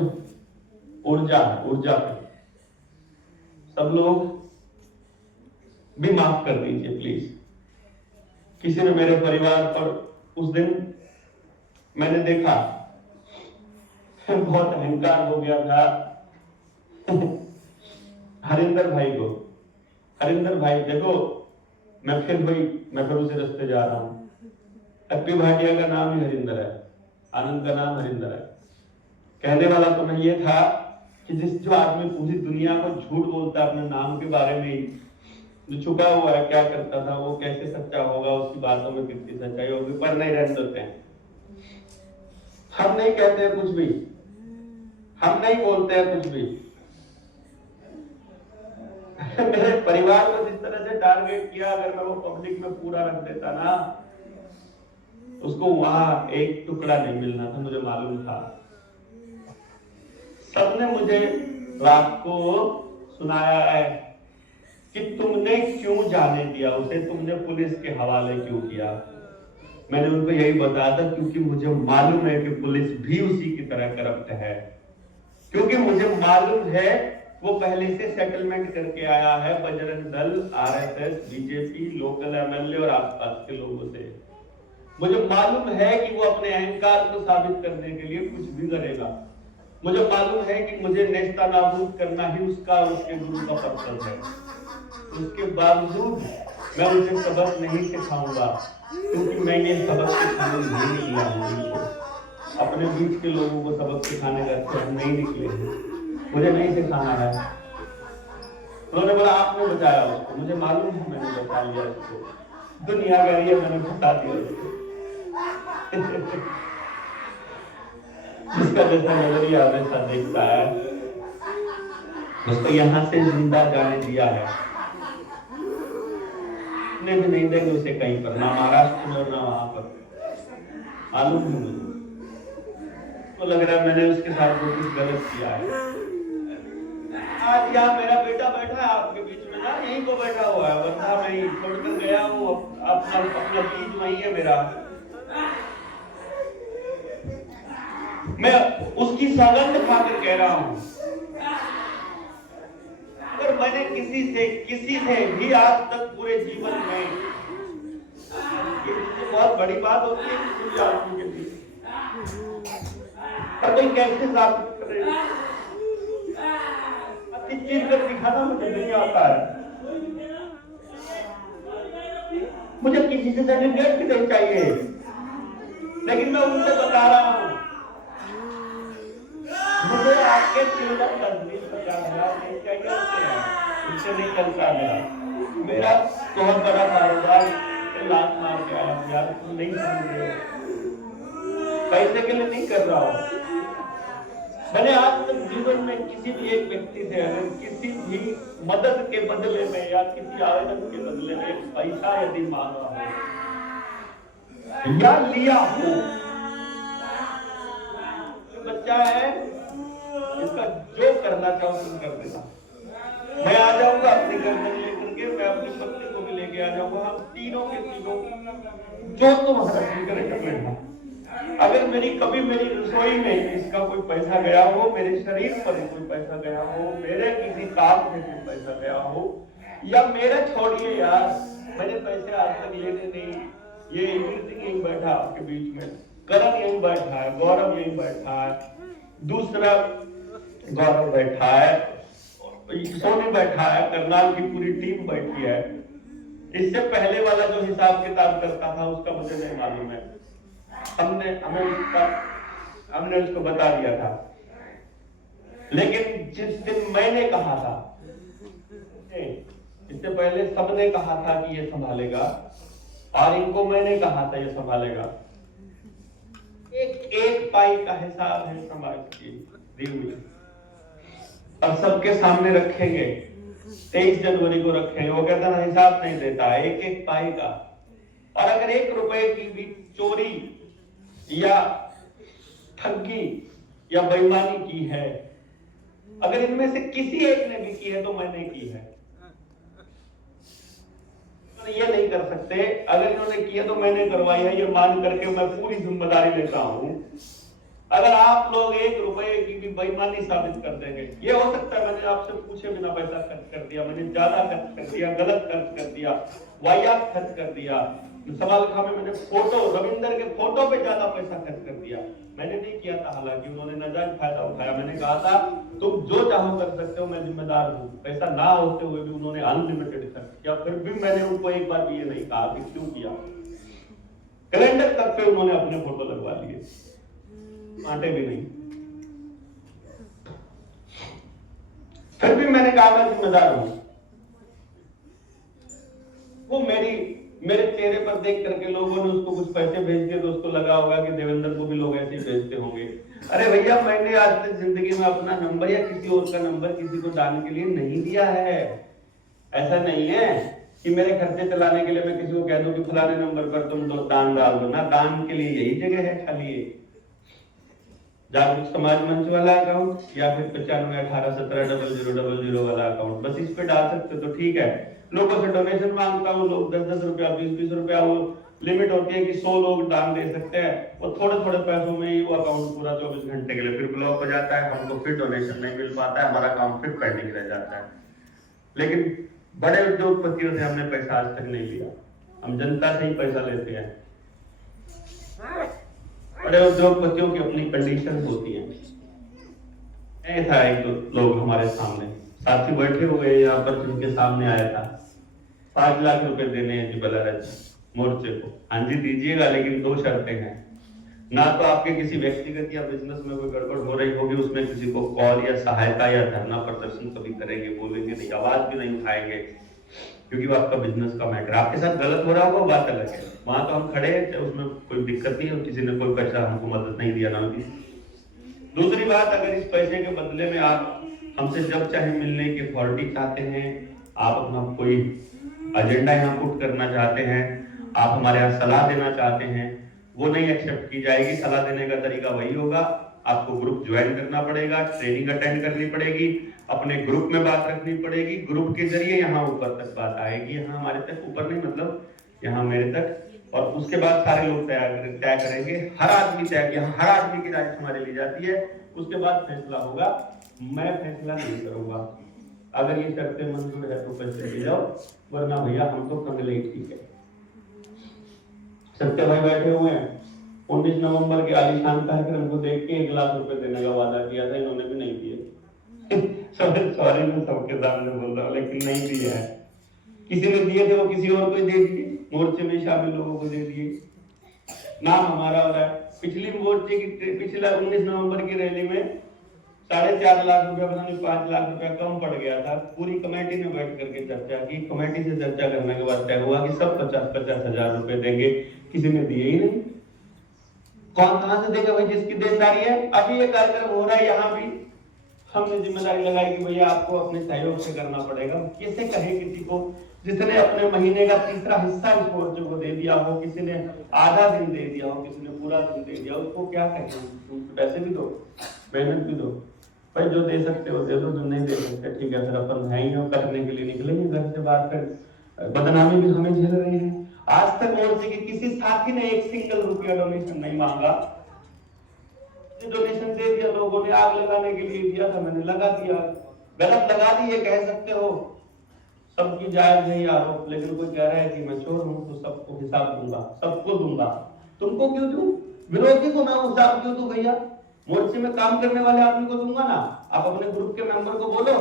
ऊर्जा पे सब लोग भी माफ कर दीजिए प्लीज। किसी ने मेरे परिवार पर उस दिन मैंने देखा बहुत अहंकार हो गया था। हरिंदर भाई देखो, मैं फिर उसी रास्ते जा रहा हूं। हैप्पी भाटिया का नाम ही हरिंदर है, आनंद का नाम हरिंदर है। कहने वाला तो मैं ये था कि जो आदमी पूरी दुनिया को झूठ बोलता है अपने नाम के बारे में ही, जो छुपा हुआ है क्या करता था, वो कैसे सच्चा होगा, उसकी बातों में कितनी सच्चाई होगी, पर नहीं रहने देते हैं। हम नहीं कहते हैं कुछ भी, हम नहीं बोलते हैं कुछ भी। मेरे परिवार को जिस तरह से टारगेट किया, अगर मैं वो पब्लिक में पूरा रख देता ना, उसको वहां एक टुकड़ा नहीं मिलना था, मुझे मालूम था। सबने मुझे रात को सुनाया है कि तुमने क्यों जाने दिया उसे, तुमने पुलिस के हवाले क्यों किया। मैंने उनको यही बताया था क्योंकि मुझे मालूम है कि पुलिस भी उसी की तरह करप्ट है, क्योंकि मुझे मालूम है वो पहले से सेटलमेंट करके आया है Bajrang Dal, RSS, BJP, local MLA और आसपास के लोगों से। मुझे मालूम है कि वो अपने अहंकार को साबित करने के लिए कुछ भी करेगा। मुझे मालूम है कि मुझे नेस्ता नाबूद करना ही उसका और उसके गुरु का पर्पस है। उसके बावजूद मैं उसे सबक नहीं सिखाऊंगा, क्योंकि मैं ये सबक सिखाने नहीं निकला हूँ। अपने बीच के लोगों को सबक सिखाने का हम नहीं निकले हैं, मुझे नहीं सिखाना है। उन्होंने बोला आपने बचाया उसको, मुझे मालूम है मैंने बचा लिया उसको, दुनिया कह रही है मैंने बता दिया उसको। जिसका जैसा नजरिया वैसा देखता है, उसको यहाँ से जिंदा जाने दिया है, भी नहीं देंगे उसे कहीं पर, ना महाराष्ट्र में और ना वहां पर। मालूम है मुझे, तो लग रहा है मैंने उसके साथ कुछ गलत किया है। आज यहाँ मेरा बेटा बैठा है आपके बीच में ना, यहीं को बैठा हुआ है, वरना मैं छोड़कर गया हूँ, अपना बीज वही है मेरा। मैं उसकी सौगंध खाकर कह रहा हूं, अगर मैंने किसी से भी आज तक पूरे जीवन में, ये तो बहुत बड़ी बात होती है किसी आदमी के बीच, पर कोई कैसे साबित करे, चीज कर दिखाना मुझे नहीं आता है। मुझे किसी से सर्टिफिकेट भी नहीं चाहिए, लेकिन मैं उनसे बता रहा हूं, मुझे आपके 3,10,20,50,000 नहीं चाहिए, उससे नहीं चलता मेरा बहुत बड़ा कारोबार लात मार के आया यार, तुम नहीं समझ रहे हो, पैसे के लिए नहीं कर रहा हूं। मैंने आज तक जीवन में किसी भी एक व्यक्ति से अगर किसी भी मदद के बदले में या किसी आवेदन के बदले में पैसा यदि मांगा हो या लिया हो, बच्चा है इसका जो करना चाहो तुम कर देना, मैं आ जाऊंगा अपनी गर्दन लेकर के, मैं अपनी पत्नी को भी लेके आ जाऊंगा, हम तीनों के तीनों जो तुम्हारा दिल करे कर लेना। अगर कभी मेरी रसोई में इसका कोई पैसा गया हो, मेरे शरीर पर कोई पैसा गया हो, मेरे किसी काम में कोई पैसा गया हो, या मेरा छोड़िए यार, मैंने पैसे आज तक लेने नहीं, ये यहीं बैठा आपके बीच में, करण यहीं बैठा है, गौरव यहीं बैठा है, दूसरा गौरव बैठा है, सोनी बैठा है, करनाल की पूरी टीम बैठी है। इससे पहले वाला जो हिसाब किताब करता था उसका मुझे नहीं मालूम है, हमने उसको बता दिया था। लेकिन जिस दिन मैंने कहा था, इससे पहले सबने कहा था कि ये संभालेगा, और इनको मैंने कहा था ये संभालेगा। एक पाई का हिसाब है समाज की दी हुई, और सबके सामने रखेंगे, 23 जनवरी को रखेंगे। वो कहता ना हिसाब नहीं देता, एक पाई का। और अगर 1 रुपए की भी चोरी या ठगी या बेईमानी की है, अगर इनमें से किसी एक ने भी की है तो मैंने की है, तो ये नहीं कर सकते। अगर इन्होंने किया तो मैंने करवाई है, ये मान करके मैं पूरी जिम्मेदारी लेता हूं। अगर आप लोग 1 रुपए की भी बेईमानी साबित कर देंगे, ये हो सकता है मैंने आपसे पूछे बिना पैसा खर्च कर दिया, मैंने ज्यादा खर्च कर दिया, गलत खर्च कर दिया, वाहियात खर्च कर दिया, सवाल खामे मैंने फोटो रविंदर के फोटो पे ज्यादा पैसा खर्च कर दिया, मैंने नहीं किया था, हालांकि उन्होंने नाजायज फायदा उठाया। मैंने कहा था तुम जो चाहो कर सकते हो, मैं जिम्मेदार हूँ। पैसा ना होते हुए भी उन्होंने अनलिमिटेड खर्च किया, फिर भी मैंने उनको एक बार भी ये नहीं कहा कि क्यों किया। कैलेंडर तक पे उन्होंने अपने फोटो लगवा लिए, आटे भी नहीं। फिर भी मैंने कहा मैं जिम्मेदार हूं। वो मेरे चेहरे पर देख करके लोगों ने उसको कुछ पैसे भेज दिए, तो उसको लगा होगा कि देवेंद्र को भी लोग ऐसे ही भेजते होंगे। अरे भैया, मैंने आज तक जिंदगी में अपना नंबर या किसी और का नंबर किसी को दान के लिए नहीं दिया है। ऐसा नहीं है कि मेरे खर्चे चलाने के लिए मैं किसी को कह दूं कि फलाने नंबर पर तुम तो दान डाल दो ना। दान के लिए यही जगह है खाली है, जागरूक समाज मंच वाला अकाउंट या फिर 9518170000 वाला अकाउंट, बस इस पे डाल सकते हो तो ठीक है। लोगों से डोनेशन मांगता हूँ, लोग 10-10 रुपया 20-20 रुपया, वो लिमिट होती है कि 100 लोग दान दे सकते हैं। वो थोड़े थोड़े पैसों में ही वो अकाउंट पूरा 24 घंटे के लिए फिर ब्लॉक हो जाता है, हमको फिर डोनेशन नहीं मिल पाता है, हमारा अकाउंट फिर पेंडिंग रह जाता है। लेकिन बड़े उद्योगपतियों से हमने पैसा आज तक नहीं लिया, हम जनता से ही पैसा लेते हैं। बड़े उद्योगपतियों की अपनी कंडीशन होती है। था एक तो लोग हमारे सामने साथी बैठे हुए यहाँ पर, जिनके सामने आया था 5 लाख रुपए देने हैं जी बलराज मोर्चे को। हाँ जी दीजिएगा, लेकिन 2 शर्तें हैं। ना तो आपके किसी व्यक्तिगत या बिजनेस में कोई गड़बड़ हो रही होगी, उसमें किसी को कॉल या सहायता या धरना प्रदर्शन कभी करेंगे, बोलेंगे नहीं, आवाज भी नहीं उठाएंगे, क्योंकि वो आपका बिजनेस का मैटर। आपके साथ गलत हो रहा होगा बात अलग है, वहां तो हम खड़े हैं, उसमें कोई दिक्कत नहीं है, किसी ने कोई पैसा हमको मदद नहीं दिया ना दी। दूसरी बात, अगर इस पैसे के बदले में आप हमसे जब चाहे मिलने की अथॉरिटी चाहते हैं, आप अपना कोई एजेंडा यहाँ पुट करना चाहते हैं, आप हमारे यहाँ सलाह देना चाहते हैं, वो नहीं एक्सेप्ट की जाएगी। सलाह देने का तरीका वही होगा, आपको ग्रुप ज्वाइन करना पड़ेगा, ट्रेनिंग अटेंड करनी पड़ेगी, अपने ग्रुप में बात रखनी पड़ेगी, ग्रुप के जरिए यहाँ ऊपर तक बात आएगी, यहाँ हमारे तक, ऊपर नहीं मतलब यहाँ मेरे तक, और उसके बाद सारे लोग तय करेंगे, हर आदमी तय, यहाँ हर आदमी की राय हमारे ली जाती है, उसके बाद फैसला होगा। मैं फैसला नहीं करूंगा, अगर ये शर्तें मंजूर है तो पैसे ले जाओ, वरना भैया हम तो कंगले ही ठीक है। सत्य भाई बैठे हुए हैं, 19 नवंबर के आलीशान कार्यक्रम को देख के 1 लाख रुपए देने का वादा किया था, इन्होंने भी नहीं दिए। सॉरी मैं सबके सामने बोल रहा हूँ, लेकिन नहीं दिए है। किसी ने दिए थे वो किसी और को दे दिए, मोर्चे में शामिल लोगों को दे दिए, नाम हमारा हो रहा है। पिछली मोर्चे की पिछला 19 नवंबर की रैली में 4.5 लाख रुपया, पता नहीं 5 लाख रुपया कम पड़ गया था। पूरी कमेटी ने बैठ करके चर्चा की, कमेटी से चर्चा करने के बाद तय हुआ कि सब 50-50 हजार रुपए देंगे, किसी ने दिए ही नहीं। कौन कहां से देगा भाई, जिसकी देनदारी है। अभी ये कार्यक्रम हो रहा है, यहाँ भी हमने जिम्मेदारी लगाई कि भैया आपको अपने सहयोग से करना पड़ेगा। कैसे कहे किसी को जिसने अपने महीने का 3रा हिस्सा इस मोर्चे को दे दिया हो, किसी ने आधा दिन दे दिया हो, किसी ने पूरा दिन दे दिया, उसको क्या कहें? तुम पैसे भी दो, मेहनत भी दो भाई, जो दे सकते हो दे दो, जो नहीं दे सकते ठीक है, फिर अपन है ही हो, करने के लिए निकलेंगे घर से बाहर, फिर बदनामी भी हमें झेल रहे हैं। आज तक मोर्चे के किसी साथी ने 1 सिंगल रुपया डोनेशन नहीं मांगा। डोनेशन दे दिया लोगों ने, आग लगाने के लिए दिया था, मैंने लगा दिया, गलत लगा दिए कह सकते हो, सबकी जायज है आरोप, लेकिन कोई कह रहा है कि मैं चोर हूं तो सबको हिसाब दूंगा, सबको दूंगा, तुमको क्यों दूं? विरोधी को मैं हिसाब क्यों दूं भैया? मोर्चे में काम करने वाले आदमी को दूंगा ना। आप अपने ग्रुप के मेंबर को बोलो,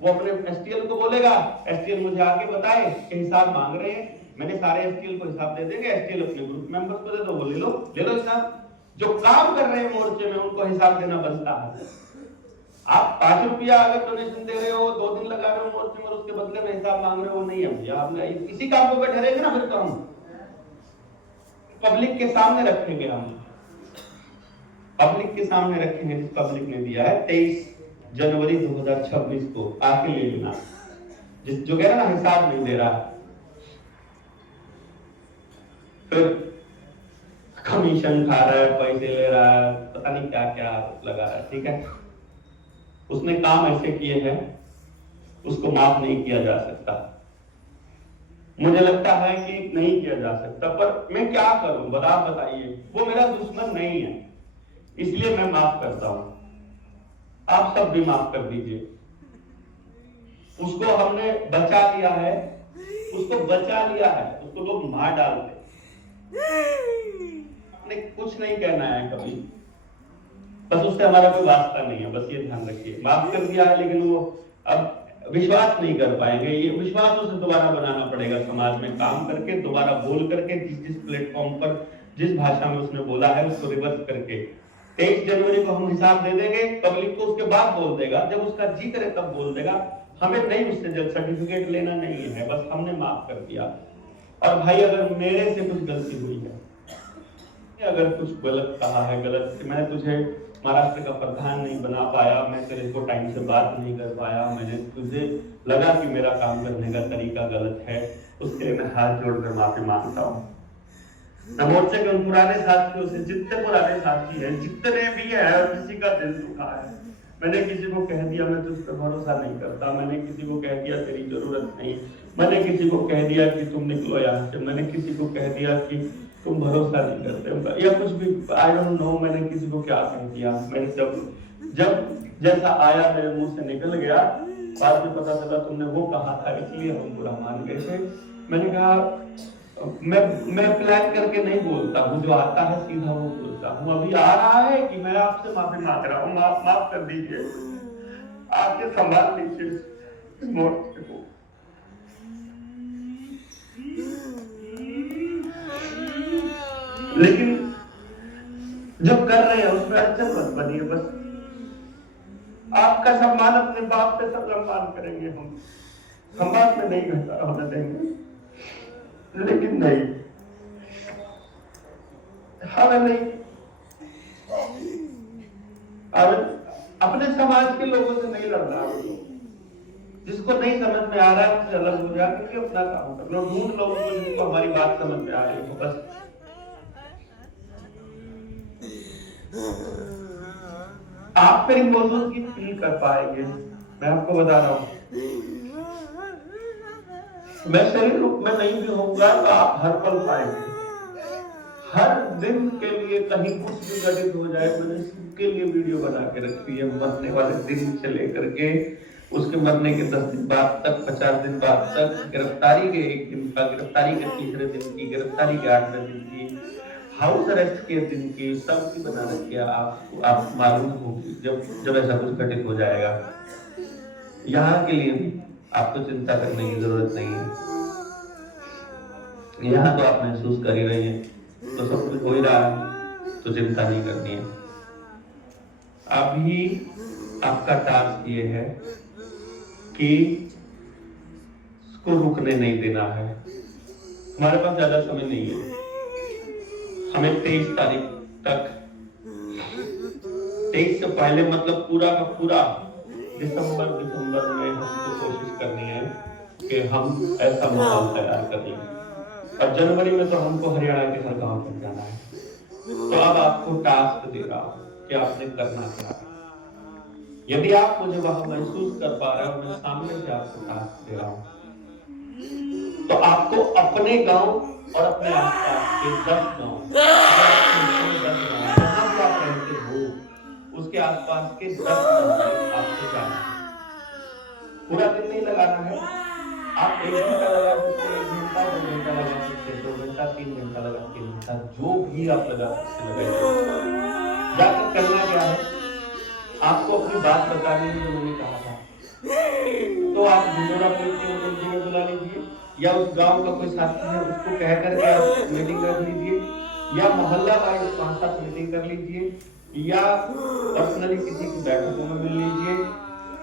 वो अपने एसटीएल को बोलेगा, एसटीएल मुझे आगे बताए कि हिसाब मांग रहे हैं, मैंने सारे एसटीएल को हिसाब दे देंगे, एसटीएल अपने ग्रुप मेंबर्स को दे दो, वो ले लो हिसाब। जो काम कर रहे हैं मोर्चे में उनको हिसाब देना बनता है। आप 5 रुपया अगर डोनेशन दे रहे हो, 2 दिन लगा रहे हो मोर्चे में, उसके बदले में हिसाब मांग रहे हो, नहीं है भैया। आप इसी काम को ठहरेंगे ना, फिर तो हम पब्लिक के सामने रखेंगे, हम पब्लिक के सामने रखेंगे। जिस पब्लिक ने दिया है 23 जनवरी 2026 को आके ले लेना, जिस जो कह रहा ना हिसाब नहीं दे रहा, फिर कमीशन खा रहा है, पैसे ले रहा है, पता नहीं क्या क्या लगा रहा है, ठीक है। उसने काम ऐसे किए हैं, उसको माफ नहीं किया जा सकता। मुझे लगता है कि नहीं किया जा सकता, पर मैं क्या करूं, आप बताइए। वो मेरा दुश्मन नहीं है, इसलिए मैं माफ करता हूं। आप सब भी माफ कर दीजिए। उसको हमने बचा लिया है, उसको बचा लिया है, उसको लोग मार डालते। आपने कुछ नहीं कहना है कभी, बस उससे हमारा कोई वास्ता नहीं है, बस ये ध्यान रखिए। माफ कर दिया है, लेकिन वो अब विश्वास नहीं कर पाएंगे। ये विश्वास उसे दोबारा बनाना पड़ेगा, समाज में काम करके, दोबारा बोल करके, जिस जिस प्लेटफॉर्म पर जिस भाषा में उसने बोला है उसको रिवर्स करके। 23 जनवरी को हम हिसाब दे देंगे, पब्लिक को उसके बाद बोल देगा, जब उसका जी करे तब बोल देगा। हमें नहीं उससे जब सर्टिफिकेट लेना नहीं है, बस हमने माफ कर दिया। और भाई अगर मेरे से कुछ गलती हुई है, अगर कुछ गलत कहा है, गलत मैं तुझे महाराष्ट्र का प्रधान नहीं बना पाया, मैं तेरे को टाइम से बात नहीं कर पाया, मैंने तुझे लगा कि मेरा काम करने का तरीका गलत है, उसके लिए मैं हाथ जोड़कर माफी मांगता हूँ। मैं मोर्चे के उन पुराने साथियों से, जितने पुराने साथी हैं, जितने भी है, और किसी का दिल दुखा है, मैंने किसी को कह दिया मैं तुझ पर भरोसा नहीं करता, मैंने किसी को कह दिया तेरी जरूरत नहीं, मैंने किसी को कह दिया कि तुम निकलो यहाँ से, मैंने किसी को कह दिया कि तुम भरोसा नहीं करते, या कुछ भी, आई डोंट नो मैंने किसी को क्या कह दिया। मैंने जब जैसा आया मेरे मुंह से निकल गया, बाद में पता चला तुमने वो कहा था, इसलिए हम बुरा मान गए थे। मैंने कहा मैं प्लान करके नहीं बोलता हूँ, जो आता है सीधा वो बोलता हूँ। अभी आ रहा है कि मैं आपसे माफी मांग रहा हूँ, माफ कर दीजिए, आपके संभाल लीजिए इस मोर्चे को। लेकिन जो कर रहे हैं उसमें अड़चन मत बनिए। बस आपका सम्मान अपने बाप पे सब सम्मान करेंगे हम, समाज में नहीं घटा होने देंगे। लेकिन नहीं, हमें नहीं, अपने समाज के लोगों से नहीं लड़ना। जिसको नहीं समझ में आ रहा है उससे अलग हो जाए, क्योंकि अपना काम कर लो, ढूंढ लो उनको जिनको हमारी बात समझ में आ रही है। बस आप फिर इमोशंस की फील कर पाएंगे। मैं आपको बता रहा हूं, मैं शरीर रूप में नहीं भी होऊंगा तो आप हर पल पाएंगे। हर दिन के लिए कहीं कुछ भी घटित हो जाए, मैंने सबके लिए वीडियो बना के रखी है, मरने वाले दिन से लेकर के उसके मरने के 10 दिन बाद तक, 50 दिन बाद तक, गिरफ्तारी के 1 दिन का, गिरफ्तारी के 3रे दिन की, गिरफ्तारी के 8वें दिन की, हाउस अरेस्ट के दिन की, सबकी बना रखी है। आप मालूम होगी जब ऐसा कुछ घटित हो जाएगा। यहाँ के लिए भी आपको चिंता करने की जरूरत नहीं है। यहाँ तो आप महसूस कर ही रही है, तो सब कुछ हो ही रहा है, तो चिंता नहीं करनी है। अभी आपका टास्क ये है कि उसको रुकने नहीं देना है। हमारे पास ज्यादा समय नहीं है, हमें 23 तारीख तक, 23 से पहले मतलब पूरा का पूरा दिसंबर में हमको कोशिश करनी है कि हम ऐसा माहौल तैयार करेंगे। और जनवरी में तो हमको हरियाणा के हर गांव तक जाना है। तो अब आपको टास्क दे रहा हूं कि आपने करना क्या है। यदि आप मुझे वहां महसूस कर पा रहे हो, मैं सामने से आपको टास्क दे रहा हूं, तो आपको अपने गांव और अपने आसपास के 10 गांव, जहां भी आप रहते हो उसके आसपास के 10 गांव में आपको जाना है। पूरा दिन नहीं लगाना है, आप 1 घंटा लगा सकते हैं, 1 घंटा, 2 घंटा लगा सकते हैं, 2 घंटा, 3 घंटा लगा, 3 घंटा, जो भी आप लगा सकते लगाइए। जाकर करना क्या है, आपको अपनी बात बतानी है, जो मैंने कहा था। तो आप भिंडोरा पुलिस की एजेंसी में बुला लीजिए, या उस गांव का कोई साथी है उसको कह करके आप मीटिंग कर लीजिए, या मोहल्ला वाइज 5-7 मीटिंग कर लीजिए, या पर्सनली किसी की बैठकों में मिल लीजिए।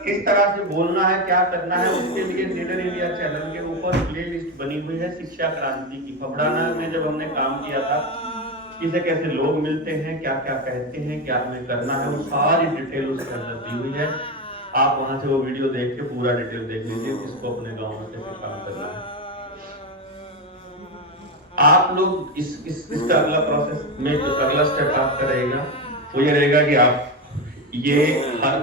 किस तरह से बोलना है, क्या करना है, उसके लिए लीडर इंडिया चैनल के ऊपर प्लेलिस्ट बनी हुई है शिक्षा क्रांति की। फबड़ाना में जब हमने काम किया था, किसे कैसे लोग मिलते हैं, क्या क्या कहते हैं, क्या हमें करना है, वो सारी डिटेल उसके अंदर दी हुई है। आप वहां से वो वीडियो देख के पूरा डिटेल देख लीजिए, किसको अपने गांव में कैसे काम करना है। आप लोग इसका अगला प्रोसेस में जो अगला स्टेप आपका रहेगा वो ये रहेगा कि आप ये हर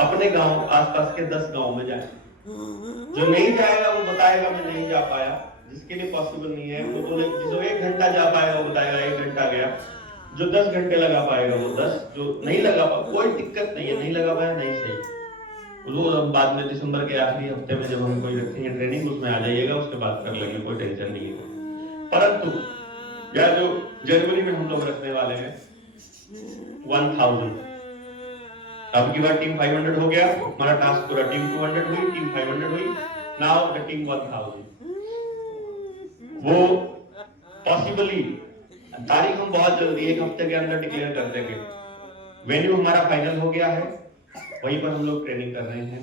अपने गांव आसपास के 10 गांव में जाए। जो नहीं जाएगा वो बताएगा मैं नहीं जा पाया, जिसके लिए पॉसिबल नहीं है वो बोले, जो 1 घंटा जा पाएगा वो बताएगा 1 घंटा गया, जो 10 घंटे लगा पाएगा वो 10, जो नहीं लगा पाएगा कोई दिक्कत नहीं है, नहीं लगा पाया नहीं सही, वो हम बाद में दिसंबर के आखिरी हफ्ते में जब हम कोई रखेंगे ट्रेनिंग उसमें आ जाइएगा, उसके बाद कर लेंगे, कोई टेंशन नहीं है। परंतु या जो जनवरी में हम लोग रखने वाले हैं 1000, अब की बार टीम 500 हो गया, हमारा टास्क पूरा, टीम 200 हुई, टीम 500 हुई, नाउ द टीम 1000। वो पॉसिबली तारीख हम बहुत जल्दी 1 हफ्ते के अंदर डिक्लेयर कर देंगे। वेन्यू हमारा फाइनल हो गया है, वहीं पर हम लोग ट्रेनिंग कर रहे हैं।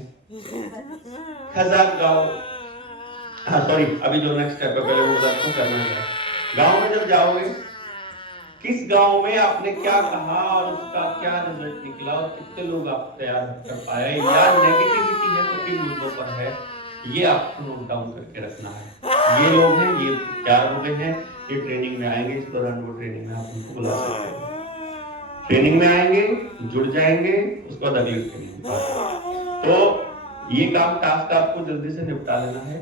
खजाक गांव, हाँ सॉरी, अभी जो नेक्स्ट स्टेप है पहले वो आपको करना है। गांव में जब जाओगे, किस गांव में आपने क्या कहा और उसका क्या रिजल्ट निकला और कितने लोग आप तैयार कर पाए, या नेगेटिविटी है तो किन मुद्दों पर है, ये आपको नोट डाउन करके रखना है। ये लोग हैं, ये तैयार हो गए हैं, ये ट्रेनिंग में आएंगे, इस दौरान वो ट्रेनिंग में आप उनको बुला सकते हैं। ट्रेनिंग में आएंगे, जुड़ जाएंगे, उसके बाद अगली ट्रेनिंग। तो ये काम टास्क आपको जल्दी से निपटा लेना है।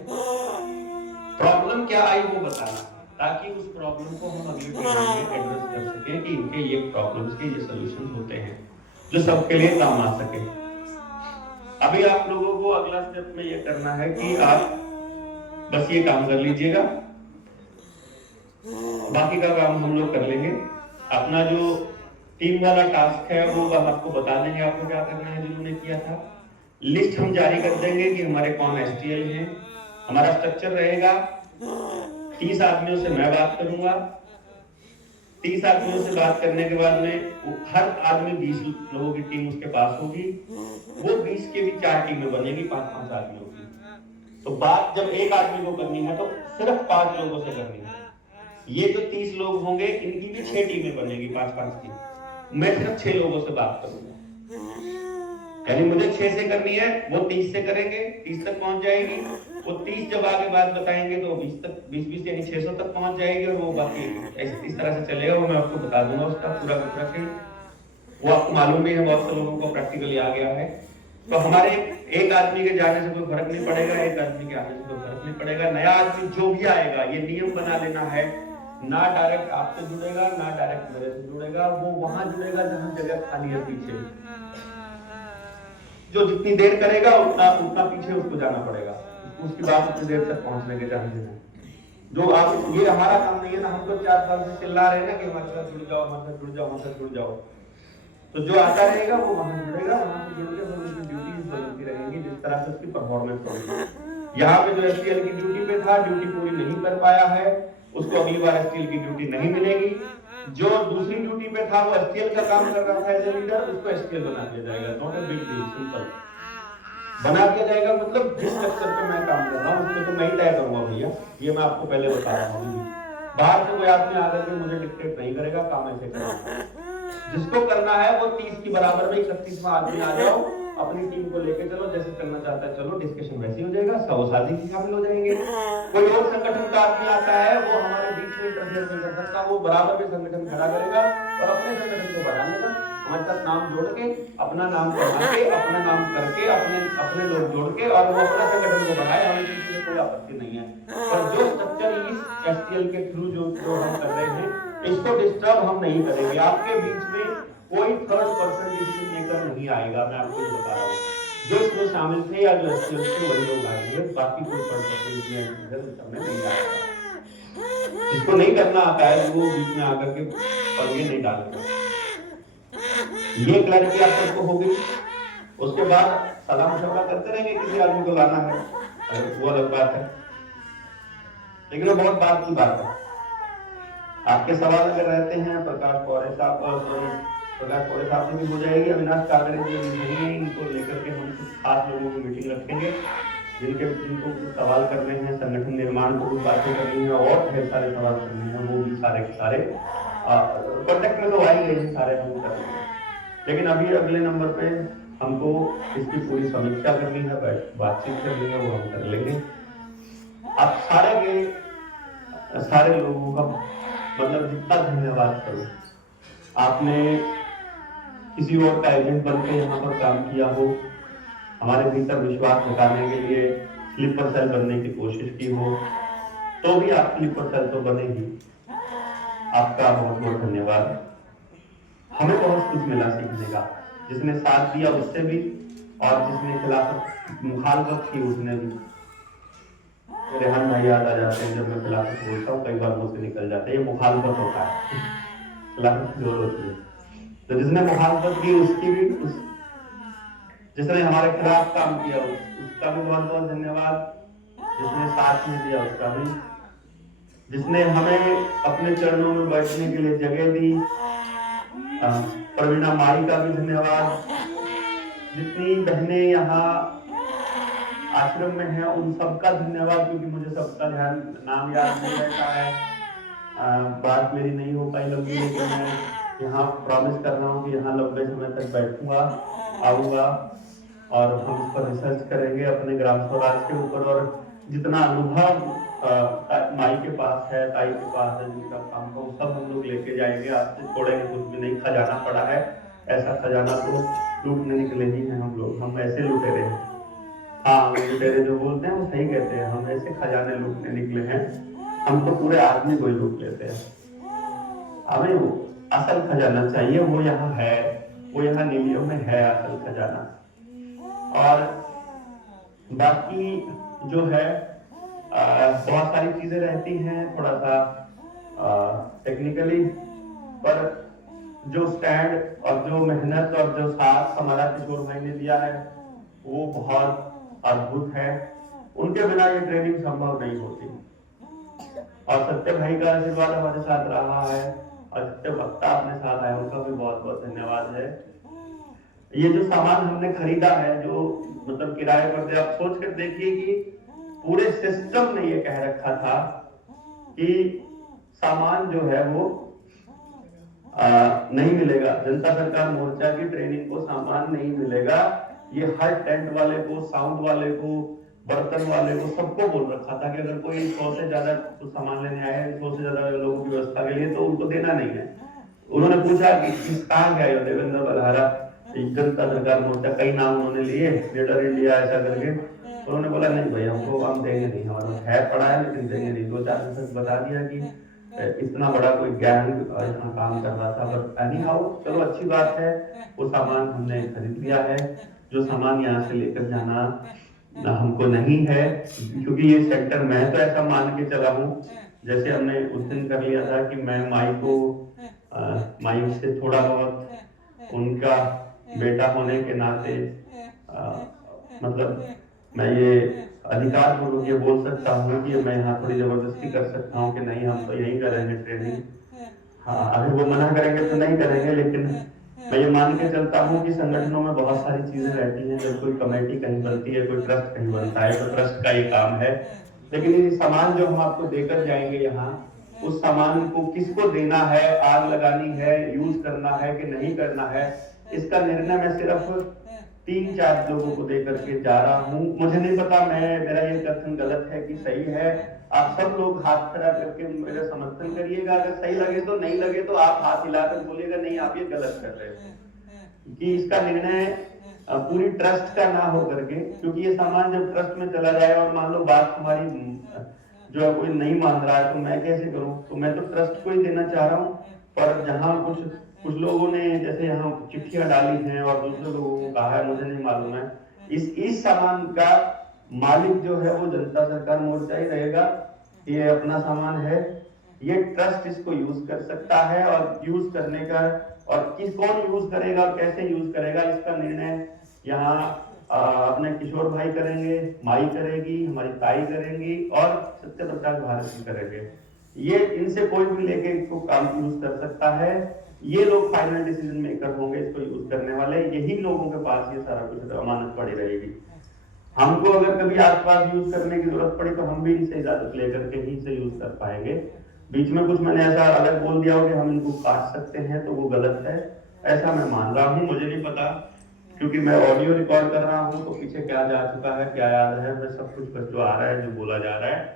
प्रॉब्लम क्या आई वो बताना, ताकि उस प्रॉब्लम को हम अगली ट्रेनिंग में एड्रेस कर सकें कि इनके ये प्रॉब्लम्स के ये सॉल्यूशन होते हैं जो सबके लिए काम आ सके। अभी आप लोगों को अगला स्टेप में ये करना है कि आप बस ये काम कर लीजिएगा, बाकी का काम हम लोग कर लेंगे। अपना जो टीम वाला टास्क है वो हम आपको बता देंगे आपको क्या करना है, जिन्होंने किया था। लिस्ट हम जारी कर देंगे कि हमारे कौन एसटीएल हैं। हमारा स्ट्रक्चर रहेगा, 30 आदमियों से मैं बात करूंगा, 30 आदमियों से बात करने के बाद में हर आदमी 20 लोगों की टीम उसके पास होगी। वो 20 के भी 4 टीमें बनेगी 5-5 आदमियों की। तो बात जब एक आदमी को करनी है तो सिर्फ 5 लोगों से करनी है। ये जो 30 लोग होंगे इनकी भी 6 टीमें बनेगी 5-5 की। मैं सिर्फ 6 लोगों से बात करूंगा, यानी मुझे 6 से करनी है, वो 30 से करेंगे, 30 तक पहुंच जाएगी। वो 30 जब आगे बात बताएंगे तो 20 तक, 20 यानी 600 तक पहुंच जाएगी। और वो बाकी इस तरह से चलेगा, वो मैं आपको बता दूंगा उसका पूरा का पूरा। वो आपको मालूम भी है, बहुत से लोगों को प्रैक्टिकली आ गया है। तो हमारे एक आदमी के जाने से कोई फर्क नहीं पड़ेगा, एक आदमी के आने से कोई फर्क नहीं पड़ेगा। नया आदमी जो भी आएगा, ये नियम बना लेना है, ना डायरेक्ट आपसे जुड़ेगा ना डायरेक्ट मेरे से जुड़ेगा। वो वहां जुड़ेगा जहां जगह खाली है पीछे। जो जितनी देर करेगा उतना पीछे उसको जाना पड़ेगा, उसकी बात उतनी देर तक पहुंचने के चांसेस हैं। जो आप, ये हमारा काम नहीं है ना, हम तो 4 साल से चिल्ला रहे हैं ना कि हमारे साथ जुड़ जाओ, हमारे साथ जुड़ जाओ, हमारे साथ जुड़ जाओ। तो जो आता रहेगा वो वहां जुड़ेगा, वहां से जुड़ के उसकी ड्यूटीज बदलती रहेंगी जिस तरह से उसकी परफॉर्मेंस होगी। यहाँ पे जो एसटीएल की ड्यूटी पे था, ड्यूटी पूरी नहीं कर पाया है, उसको अगली बार एसटीएल की ड्यूटी नहीं मिलेगी। जो दूसरी ड्यूटी पे था वो एसटीएल का काम कर रहा था एज ए लीडर, उसको एसटीएल बना दिया जाएगा। Not a big deal, simple बना दिया जाएगा। मतलब जिस स्ट्रक्चर पे मैं काम कर रहा हूँ उसमें तो मैं ही तय करूंगा भैया, ये मैं आपको पहले बता रहा हूँ। बाहर से कोई आदमी आकर के मुझे डिक्टेट नहीं करेगा, काम ऐसे करेगा। जिसको करना है वो 30 की बराबर में 31वां आदमी आ जाओ, अपनी टीम को लेके चलो, जैसे करना चाहता है चलो, डिस्कशन वैसे हो जाएगा, सब शादी की शामिल हो जाएंगे। कोई और संगठन का आदमी आता है, वो हमारे बीच में इंटरफेयर नहीं कर सकता, वो बराबर में संगठन खड़ा करेगा और अपने संगठन को बढ़ा लेगा। हमारे साथ नाम जोड़ के, अपना नाम बढ़ा के, अपना नाम करके, अपने लोग जोड़ के, और वो अपना संगठन को बढ़ाए, हमें किसी से कोई आपत्ति नहीं है। और जो स्ट्रक्चर इस एसटीएल के थ्रू जो हम कर रहे हैं, इसको डिस्टर्ब हम नहीं करेंगे। आपके बीच में कोई थर्ड पर्सन डिसीजन मेकर नहीं आएगा, मैं आपको ये बता रहा हूँ। जो इसमें शामिल थे या जो एसटीएल थे वही लोग आएंगे, बाकी कोई थर्ड पर्सन इसमें नहीं आएगा। जिसको नहीं करना आता है वो बीच में आकर के पंगे नहीं डालेगा। ये क्लैरिटी आप सबको हो गई। उसके बाद सलाह मशवरा करते रहेंगे, किसी आदमी को लाना है वो अलग बात है, लेकिन वो बहुत बात की बात है। आपके सवाल अगर रहते हैं प्रकाश पौरे साहब से भी हो जाएगी। अविनाश कागड़े जी नहीं है, इनको लेकर के हम कुछ खास लोगों की मीटिंग रखेंगे जिनको कुछ सवाल करने हैं, संगठन निर्माण को कुछ बातें करनी है और ढेर सारे सवाल करने हैं। वो भी सारे के सारे कॉन्टेक्ट में तो आ ही गए हैं, सारे हम कर लेंगे। लेकिन अभी अगले नंबर पे हमको इसकी पूरी समीक्षा करनी है, बातचीत करनी है, वो हम कर लेंगे। आप सारे लोगों का मतलब जितना धन्यवाद करो। आपने किसी और का एजेंट बनकर यहाँ पर काम किया हो, हमारे भीतर विश्वास जताने के लिए स्लीपर सेल बनने की कोशिश की हो, तो भी आप स्लीपर सेल तो बने ही। आपका बहुत बहुत धन्यवाद। हमें बहुत कुछ मिला सीखने का, जिसने साथ दिया उससे भी और जिसने खिलाफत मुखालफत की उसने भी। रेहान भाई याद आ जाते हैं जब मैं खिलाफत बोलता हूँ, कई बार मुंह से निकल जाते हैं, ये मुखालफत होता है, खिलाफत जोर होती है। तो जिसने मुखालफत की उसकी भी, उस जिसने हमारे खिलाफ काम किया उसका भी बहुत बहुत धन्यवाद, जिसने साथ में दिया उसका भी, जिसने हमें अपने चरणों में बैठने के लिए जगह दी, प्रवीणा माई का भी धन्यवाद, जितनी बहनें यहाँ आश्रम में हैं उन सबका धन्यवाद, क्योंकि मुझे सबका ध्यान नाम याद नहीं रहता है, बात मेरी नहीं हो पाई लंबी, लेकिन मैं यहाँ प्रॉमिस कर रहा हूँ कि यहाँ लंबे समय तक बैठूंगा, आऊंगा और हम इस पर रिसर्च करेंगे अपने ग्राम स्वराज के ऊपर, और जितना अनुभव माई के पास है, ताई के पास है, जिनका काम को सब हम लोग लेके जाएंगे। आज से छोड़ेंगे कुछ भी नहीं, खजाना पड़ा है, ऐसा खजाना तो लूटने निकले ही हैं हम लोग, हम ऐसे लुटेरे हैं। हाँ, लुटेरे जो बोलते हैं वो सही कहते हैं, हम ऐसे खजाने लूटने निकले हैं, हम तो पूरे आदमी को ही लूट लेते हैं। हमें वो असल खजाना चाहिए, वो यहाँ है, वो यहाँ नीलियों में है असल खजाना। और बाकी जो है बहुत सारी चीजें रहती हैं थोड़ा सा टेक्निकली, पर जो स्टैंड और जो मेहनत और जो साथ हमारा किशोर भाई ने दिया है वो बहुत अद्भुत है। उनके बिना ये ट्रेनिंग संभव नहीं होती। और सत्य भाई का आशीर्वाद हमारे साथ रहा है और सत्य वक्ता अपने साथ आए, उनका भी बहुत बहुत धन्यवाद है। ये जो सामान हमने खरीदा है, जो मतलब किराए पर दे, आप सोच कर देखिए कि पूरे सिस्टम ने ये कह रखा था कि सामान जो है वो नहीं मिलेगा, जनता सरकार मोर्चा की ट्रेनिंग को सामान नहीं मिलेगा। ये हर टेंट वाले को, साउंड वाले को, बर्तन वाले को, सबको बोल रखा था कि अगर कोई 100 से ज्यादा कुछ सामान लेने आए, 100 से ज्यादा लोगों की व्यवस्था के लिए, तो उनको देना नहीं है। उन्होंने पूछा कि किस कहाँ गए हो, देवेंद्र बलहारा, जनता सरकार मोर्चा, कई नाम उन्होंने लिए, लीडर इंडिया ऐसा करके। उन्होंने बोला नहीं भाई, हमको हम देंगे नहीं, हमारा है पड़ा है लेकिन देंगे नहीं। 2-4 दिन तक बता दिया कि इतना बड़ा कोई गैंग यहाँ काम कर रहा था, बट एनी हाउ चलो अच्छी बात है, वो सामान हमने खरीद लिया है। जो सामान यहाँ से लेकर जाना हमको नहीं है, क्योंकि ये सेक्टर, मैं तो ऐसा मान के चला हूँ, जैसे हमने उस दिन कर लिया था कि मैं माई को माई से थोड़ा बहुत उनका बेटा होने के नाते मतलब मैं ये अधिकार पूर्वक ये बोल सकता हूँ कि मैं यहाँ थोड़ी जबरदस्ती कर सकता हूँ कि नहीं हम तो यही करेंगे ट्रेनिंग। हाँ, अगर वो मना करेंगे तो नहीं करेंगे, लेकिन मैं ये मान के चलता हूँ कि संगठनों में बहुत सारी चीजें रहती हैं। जब कोई कमेटी कहीं बनती है, कोई ट्रस्ट कहीं बनता है, तो ट्रस्ट का ये काम है। लेकिन ये सामान जो हम आपको देकर जाएंगे यहाँ, उस सामान को किसको देना है, आग लगानी है, यूज करना है कि नहीं करना है, इसका निर्णय मैं सिर्फ 3-4 लोगों को दे करके जा रहा हूँ। मुझे नहीं पता मेरा ये कथन गलत है कि सही है। आप सब लोग हाथ खड़ा करके मेरा समर्थन करिएगा, अगर सही लगे तो, नहीं लगे तो आप हाथ हिलाकर बोलिएगा नहीं आप ये गलत कर रहे हो, कि इसका निर्णय पूरी ट्रस्ट का ना हो करके, क्योंकि ये सामान जब ट्रस्ट में चला जाए और मान लो बात हमारी जो है कोई नहीं मान रहा है, तो मैं कैसे करूं? तो मैं तो ट्रस्ट को ही देना चाह रहा हूं। पर जहां कुछ लोगों ने जैसे यहाँ चिट्ठियां डाली हैं और दूसरे लोगों को कहा है, मुझे नहीं मालूम है, इस सामान का मालिक जो है वो जनता सरकार मोर्चा ही रहेगा। ये अपना सामान है, ये ट्रस्ट इसको यूज कर सकता है, और यूज करने का और कौन यूज करेगा और कैसे यूज करेगा इसका निर्णय यहाँ अपने किशोर भाई करेंगे, माई करेगी, हमारी ताई करेंगी और सत्य प्रकाश भारती करेंगे। ये इनसे कोई भी लेके इसको काम यूज कर सकता है। ये लोग फाइनल डिसीजन मेकर होंगे इसको यूज करने वाले, यही लोगों के पास ये सारा कुछ अमानत पड़ी रहेगी। हमको अगर कभी आसपास यूज करने की जरूरत पड़ी तो हम भी इनसे इजाजत लेकर के ही इसे यूज कर पाएंगे। बीच में कुछ मैंने ऐसा अलग बोल दिया हो कि हम इनको काट सकते हैं तो वो गलत है, ऐसा मैं मान रहा हूँ। मुझे नहीं पता, क्योंकि मैं ऑडियो रिकॉर्ड कर रहा हूँ तो पीछे क्या जा चुका है, क्या याद है, मैं सब कुछ बस जो आ रहा है, जो बोला जा रहा है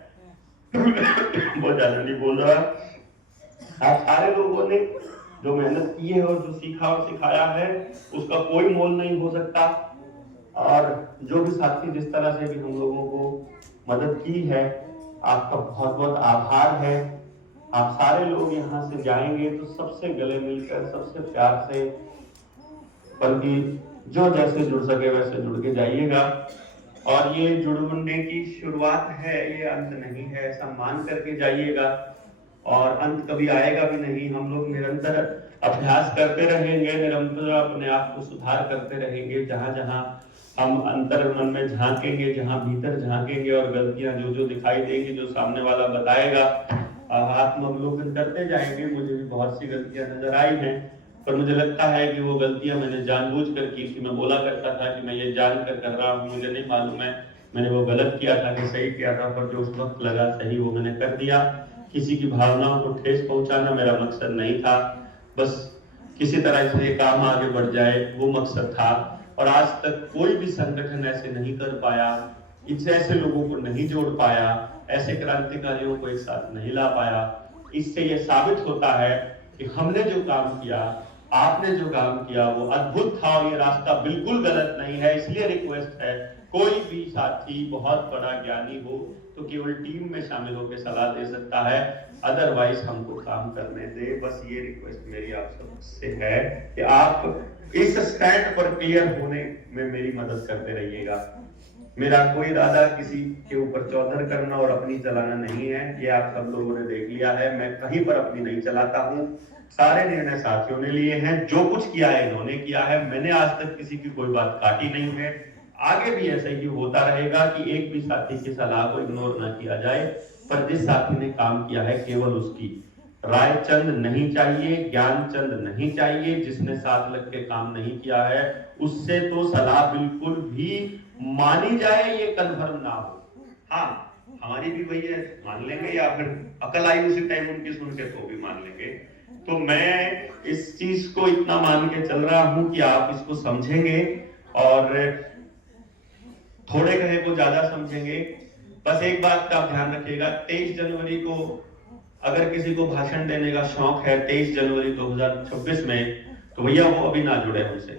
वो ज्यादा नहीं बोल रहा। आप सारे लोगों ने जो मेहनत की है और जो सीखा और सिखाया है उसका कोई मोल नहीं हो सकता। और जो भी साथी जिस तरह से भी हम लोगों को मदद की है, आपका बहुत बहुत आभार है। आप सारे लोग यहाँ से जाएंगे तो सबसे गले मिलकर, सबसे प्यार से, बल्कि जो जैसे जुड़ सके वैसे जुड़ के जाइएगा। और ये जुड़ने की शुरुआत है, ये अंत नहीं है, ऐसा मान करके जाइएगा। और अंत कभी आएगा भी नहीं। हम लोग निरंतर अभ्यास करते रहेंगे, निरंतर अपने आप को सुधार करते रहेंगे। जहां जहां हम अंतर मन में झांकेंगे, जहां भीतर झांकेंगे और गलतियां जो जो दिखाई देंगी, जो सामने वाला बताएगा, आत्मावलोकन करते जाएंगे। मुझे भी बहुत सी गलतियां नजर आई हैं, पर मुझे लगता है कि वो गलतियां मैंने जानबूझकर की थी। मैं बोला करता था कि मैं ये जानकर कर रहा हूँ, मुझे नहीं मालूम है मैंने वो गलत किया था कि सही किया था, पर जो उस वक्त लगा सही वो मैंने कर दिया। किसी की भावनाओं को ठेस पहुंचाना मेरा मकसद नहीं था, बस किसी तरह से काम आगे बढ़ जाए वो मकसद था। और आज तक कोई भी संगठन ऐसे नहीं कर पाया, इससे ऐसे लोगों को नहीं जोड़ पाया, ऐसे क्रांतिकारियों को एक साथ नहीं ला पाया। इससे यह साबित होता है कि हमने जो काम किया, आपने जो काम किया वो अद्भुत था और ये रास्ता बिल्कुल गलत नहीं है। इसलिए रिक्वेस्ट है, कोई भी साथी बहुत बड़ा ज्ञानी हो तो केवल टीम में शामिल होकर सलाह दे सकता है, अदरवाइज हमको काम करने दे। बस ये रिक्वेस्ट मेरी आप सबसे है कि आप इस स्टैंड पर क्लियर होने में मेरी मदद करते रहिएगा। मेरा कोई इरादा किसी के ऊपर चौधर करना और अपनी चलाना नहीं है, ये आप सब लोगों ने देख लिया है। मैं कहीं पर अपनी नहीं चलाता हूँ, सारे निर्णय साथियों ने लिए हैं। जो कुछ किया है इन्होंने किया है, मैंने आज तक किसी की कोई बात काटी नहीं है। आगे भी ऐसा ही होता रहेगा कि एक भी साथी की सलाह को इग्नोर ना किया जाए, पर जिस साथी ने काम किया है केवल उसकी राय चंद नहीं चाहिए, ज्ञान चंद नहीं चाहिए। जिसने साथ लग के काम नहीं किया है उससे तो सलाह बिल्कुल भी मानी जाए ये कन्फर्म ना हो। हाँ, हमारी भी वही है, मान लेंगे, या फिर अकल आई उसी टाइम उनकी सुन के तो भी मान लेंगे। तो मैं इस चीज को इतना मान के चल रहा हूं कि आप इसको समझेंगे और थोड़े कहे को ज्यादा समझेंगे। बस एक बात का ध्यान रखिएगा, 23 जनवरी को अगर किसी को भाषण देने का शौक है 23 जनवरी 2026 में, तो भैया वो अभी ना जुड़े हमसे,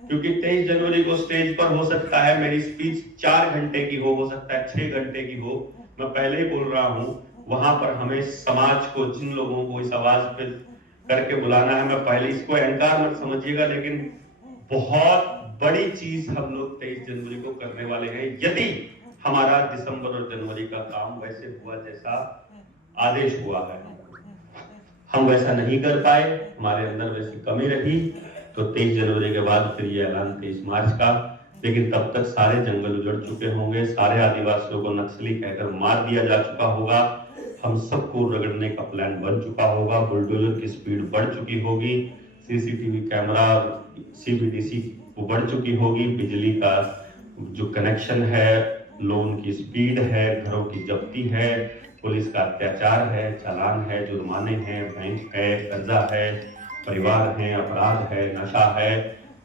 क्योंकि 23 जनवरी को स्टेज पर हो सकता है मेरी स्पीच 4 घंटे की हो सकता है 6 घंटे की हो। मैं पहले ही बोल रहा हूं, वहां पर हमें समाज को, जिन लोगों को इस आवाज पे करके बुलाना है, मैं पहले इसको अहंकार मत समझिएगा, लेकिन बहुत बड़ी चीज हम लोग 23 जनवरी को करने वाले हैं। यदि हमारा दिसंबर और जनवरी का काम वैसे हुआ जैसा आदेश हुआ है, हम वैसा नहीं कर पाए, हमारे अंदर वैसी कमी रही, तो 23 जनवरी के बाद फिर ये ऐलान 23 मार्च का। लेकिन तब तक सारे जंगल उजड़ चुके होंगे, सारे आदिवासियों को नक्सली कहकर मार दिया जा चुका होगा, हम सबको रगड़ने का प्लान बन चुका होगा, बुलडोजर की स्पीड बढ़ चुकी होगी, सीसीटीवी कैमरा, सीबीडीसी वो बढ़ चुकी होगी, बिजली का जो कनेक्शन है, लोन की स्पीड है, घरों की जब्ती है, पुलिस का अत्याचार है, चालान है, जुर्माने हैं, बैंक है, कर्जा है, परिवार है, अपराध है, नशा है,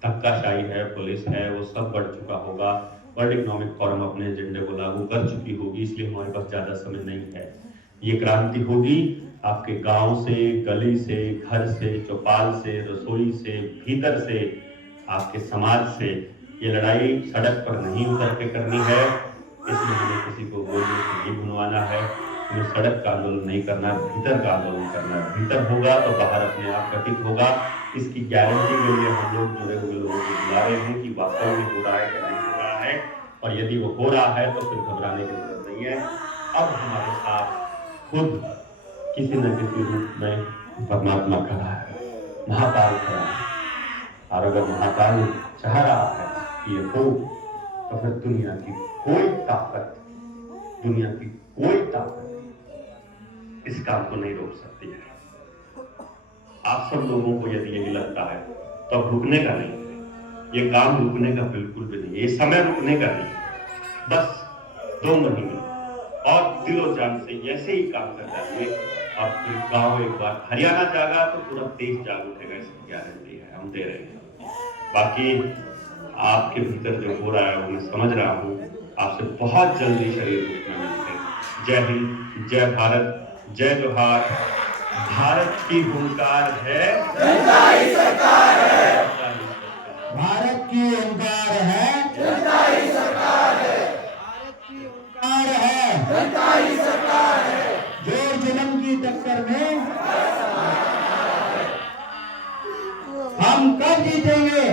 धक्काशाही है, पुलिस है, वो सब बढ़ चुका होगा। वर्ल्ड इकोनॉमिक फोरम अपने एजेंडे को लागू कर चुकी होगी, इसलिए हमारे पास ज्यादा समय नहीं है। ये क्रांति होगी आपके गांव से, गली से, घर से, चौपाल से, रसोई से, भीतर से, आपके समाज से। ये लड़ाई सड़क पर नहीं उतर के करनी है, इसमें हमें किसी को बोलने से नहीं बुनवाना है। हमें सड़क का आंदोलन नहीं करना, भीतर का आंदोलन करना है। भीतर होगा तो बाहर अपने आप घटित होगा, इसकी गारंटी के लिए हम लोग जुड़े हुए लोगों को बुला रहे हैं कि वास्तव में हो रहा है कि नहीं हो रहा है। और यदि वो हो रहा है तो फिर घबराने की जरूरत नहीं है। अब हमारे साथ खुद किसी न किसी रूप में परमात्मा खड़ा है, महाकाल खड़ा है, और अगर महाकाल चाह रहा है कि ये हो, तो फिर दुनिया की कोई ताकत इस काम को नहीं रोक सकती है। आप सब लोगों को यदि यही लगता है तो अब रुकने का नहीं है, ये काम रुकने का बिल्कुल भी नहीं है, ये समय रुकने का नहीं है। बस 2 महीने और दिलो जान से ऐसे ही काम कर जाएंगे, और फिर गांव एक बार हरियाणा जागा तो पूरा देश जाग उठेगा, इसकी गारंटी है, हम दे रहे हैं। बाकी आपके भीतर जो हो रहा है वो मैं समझ रहा हूँ, आपसे बहुत जल्दी शरीर रूप में मिलते हैं। जय हिंद, जय भारत, जय जोहार। भारत की हुंकार है, जनता ही सरकार है। भारत की हुंकार है, जनता ही सरकार है। भारत की हुंकार है, जनता ही सरकार है। जोर जुल्म की टक्कर में हम कब जीतेंगे?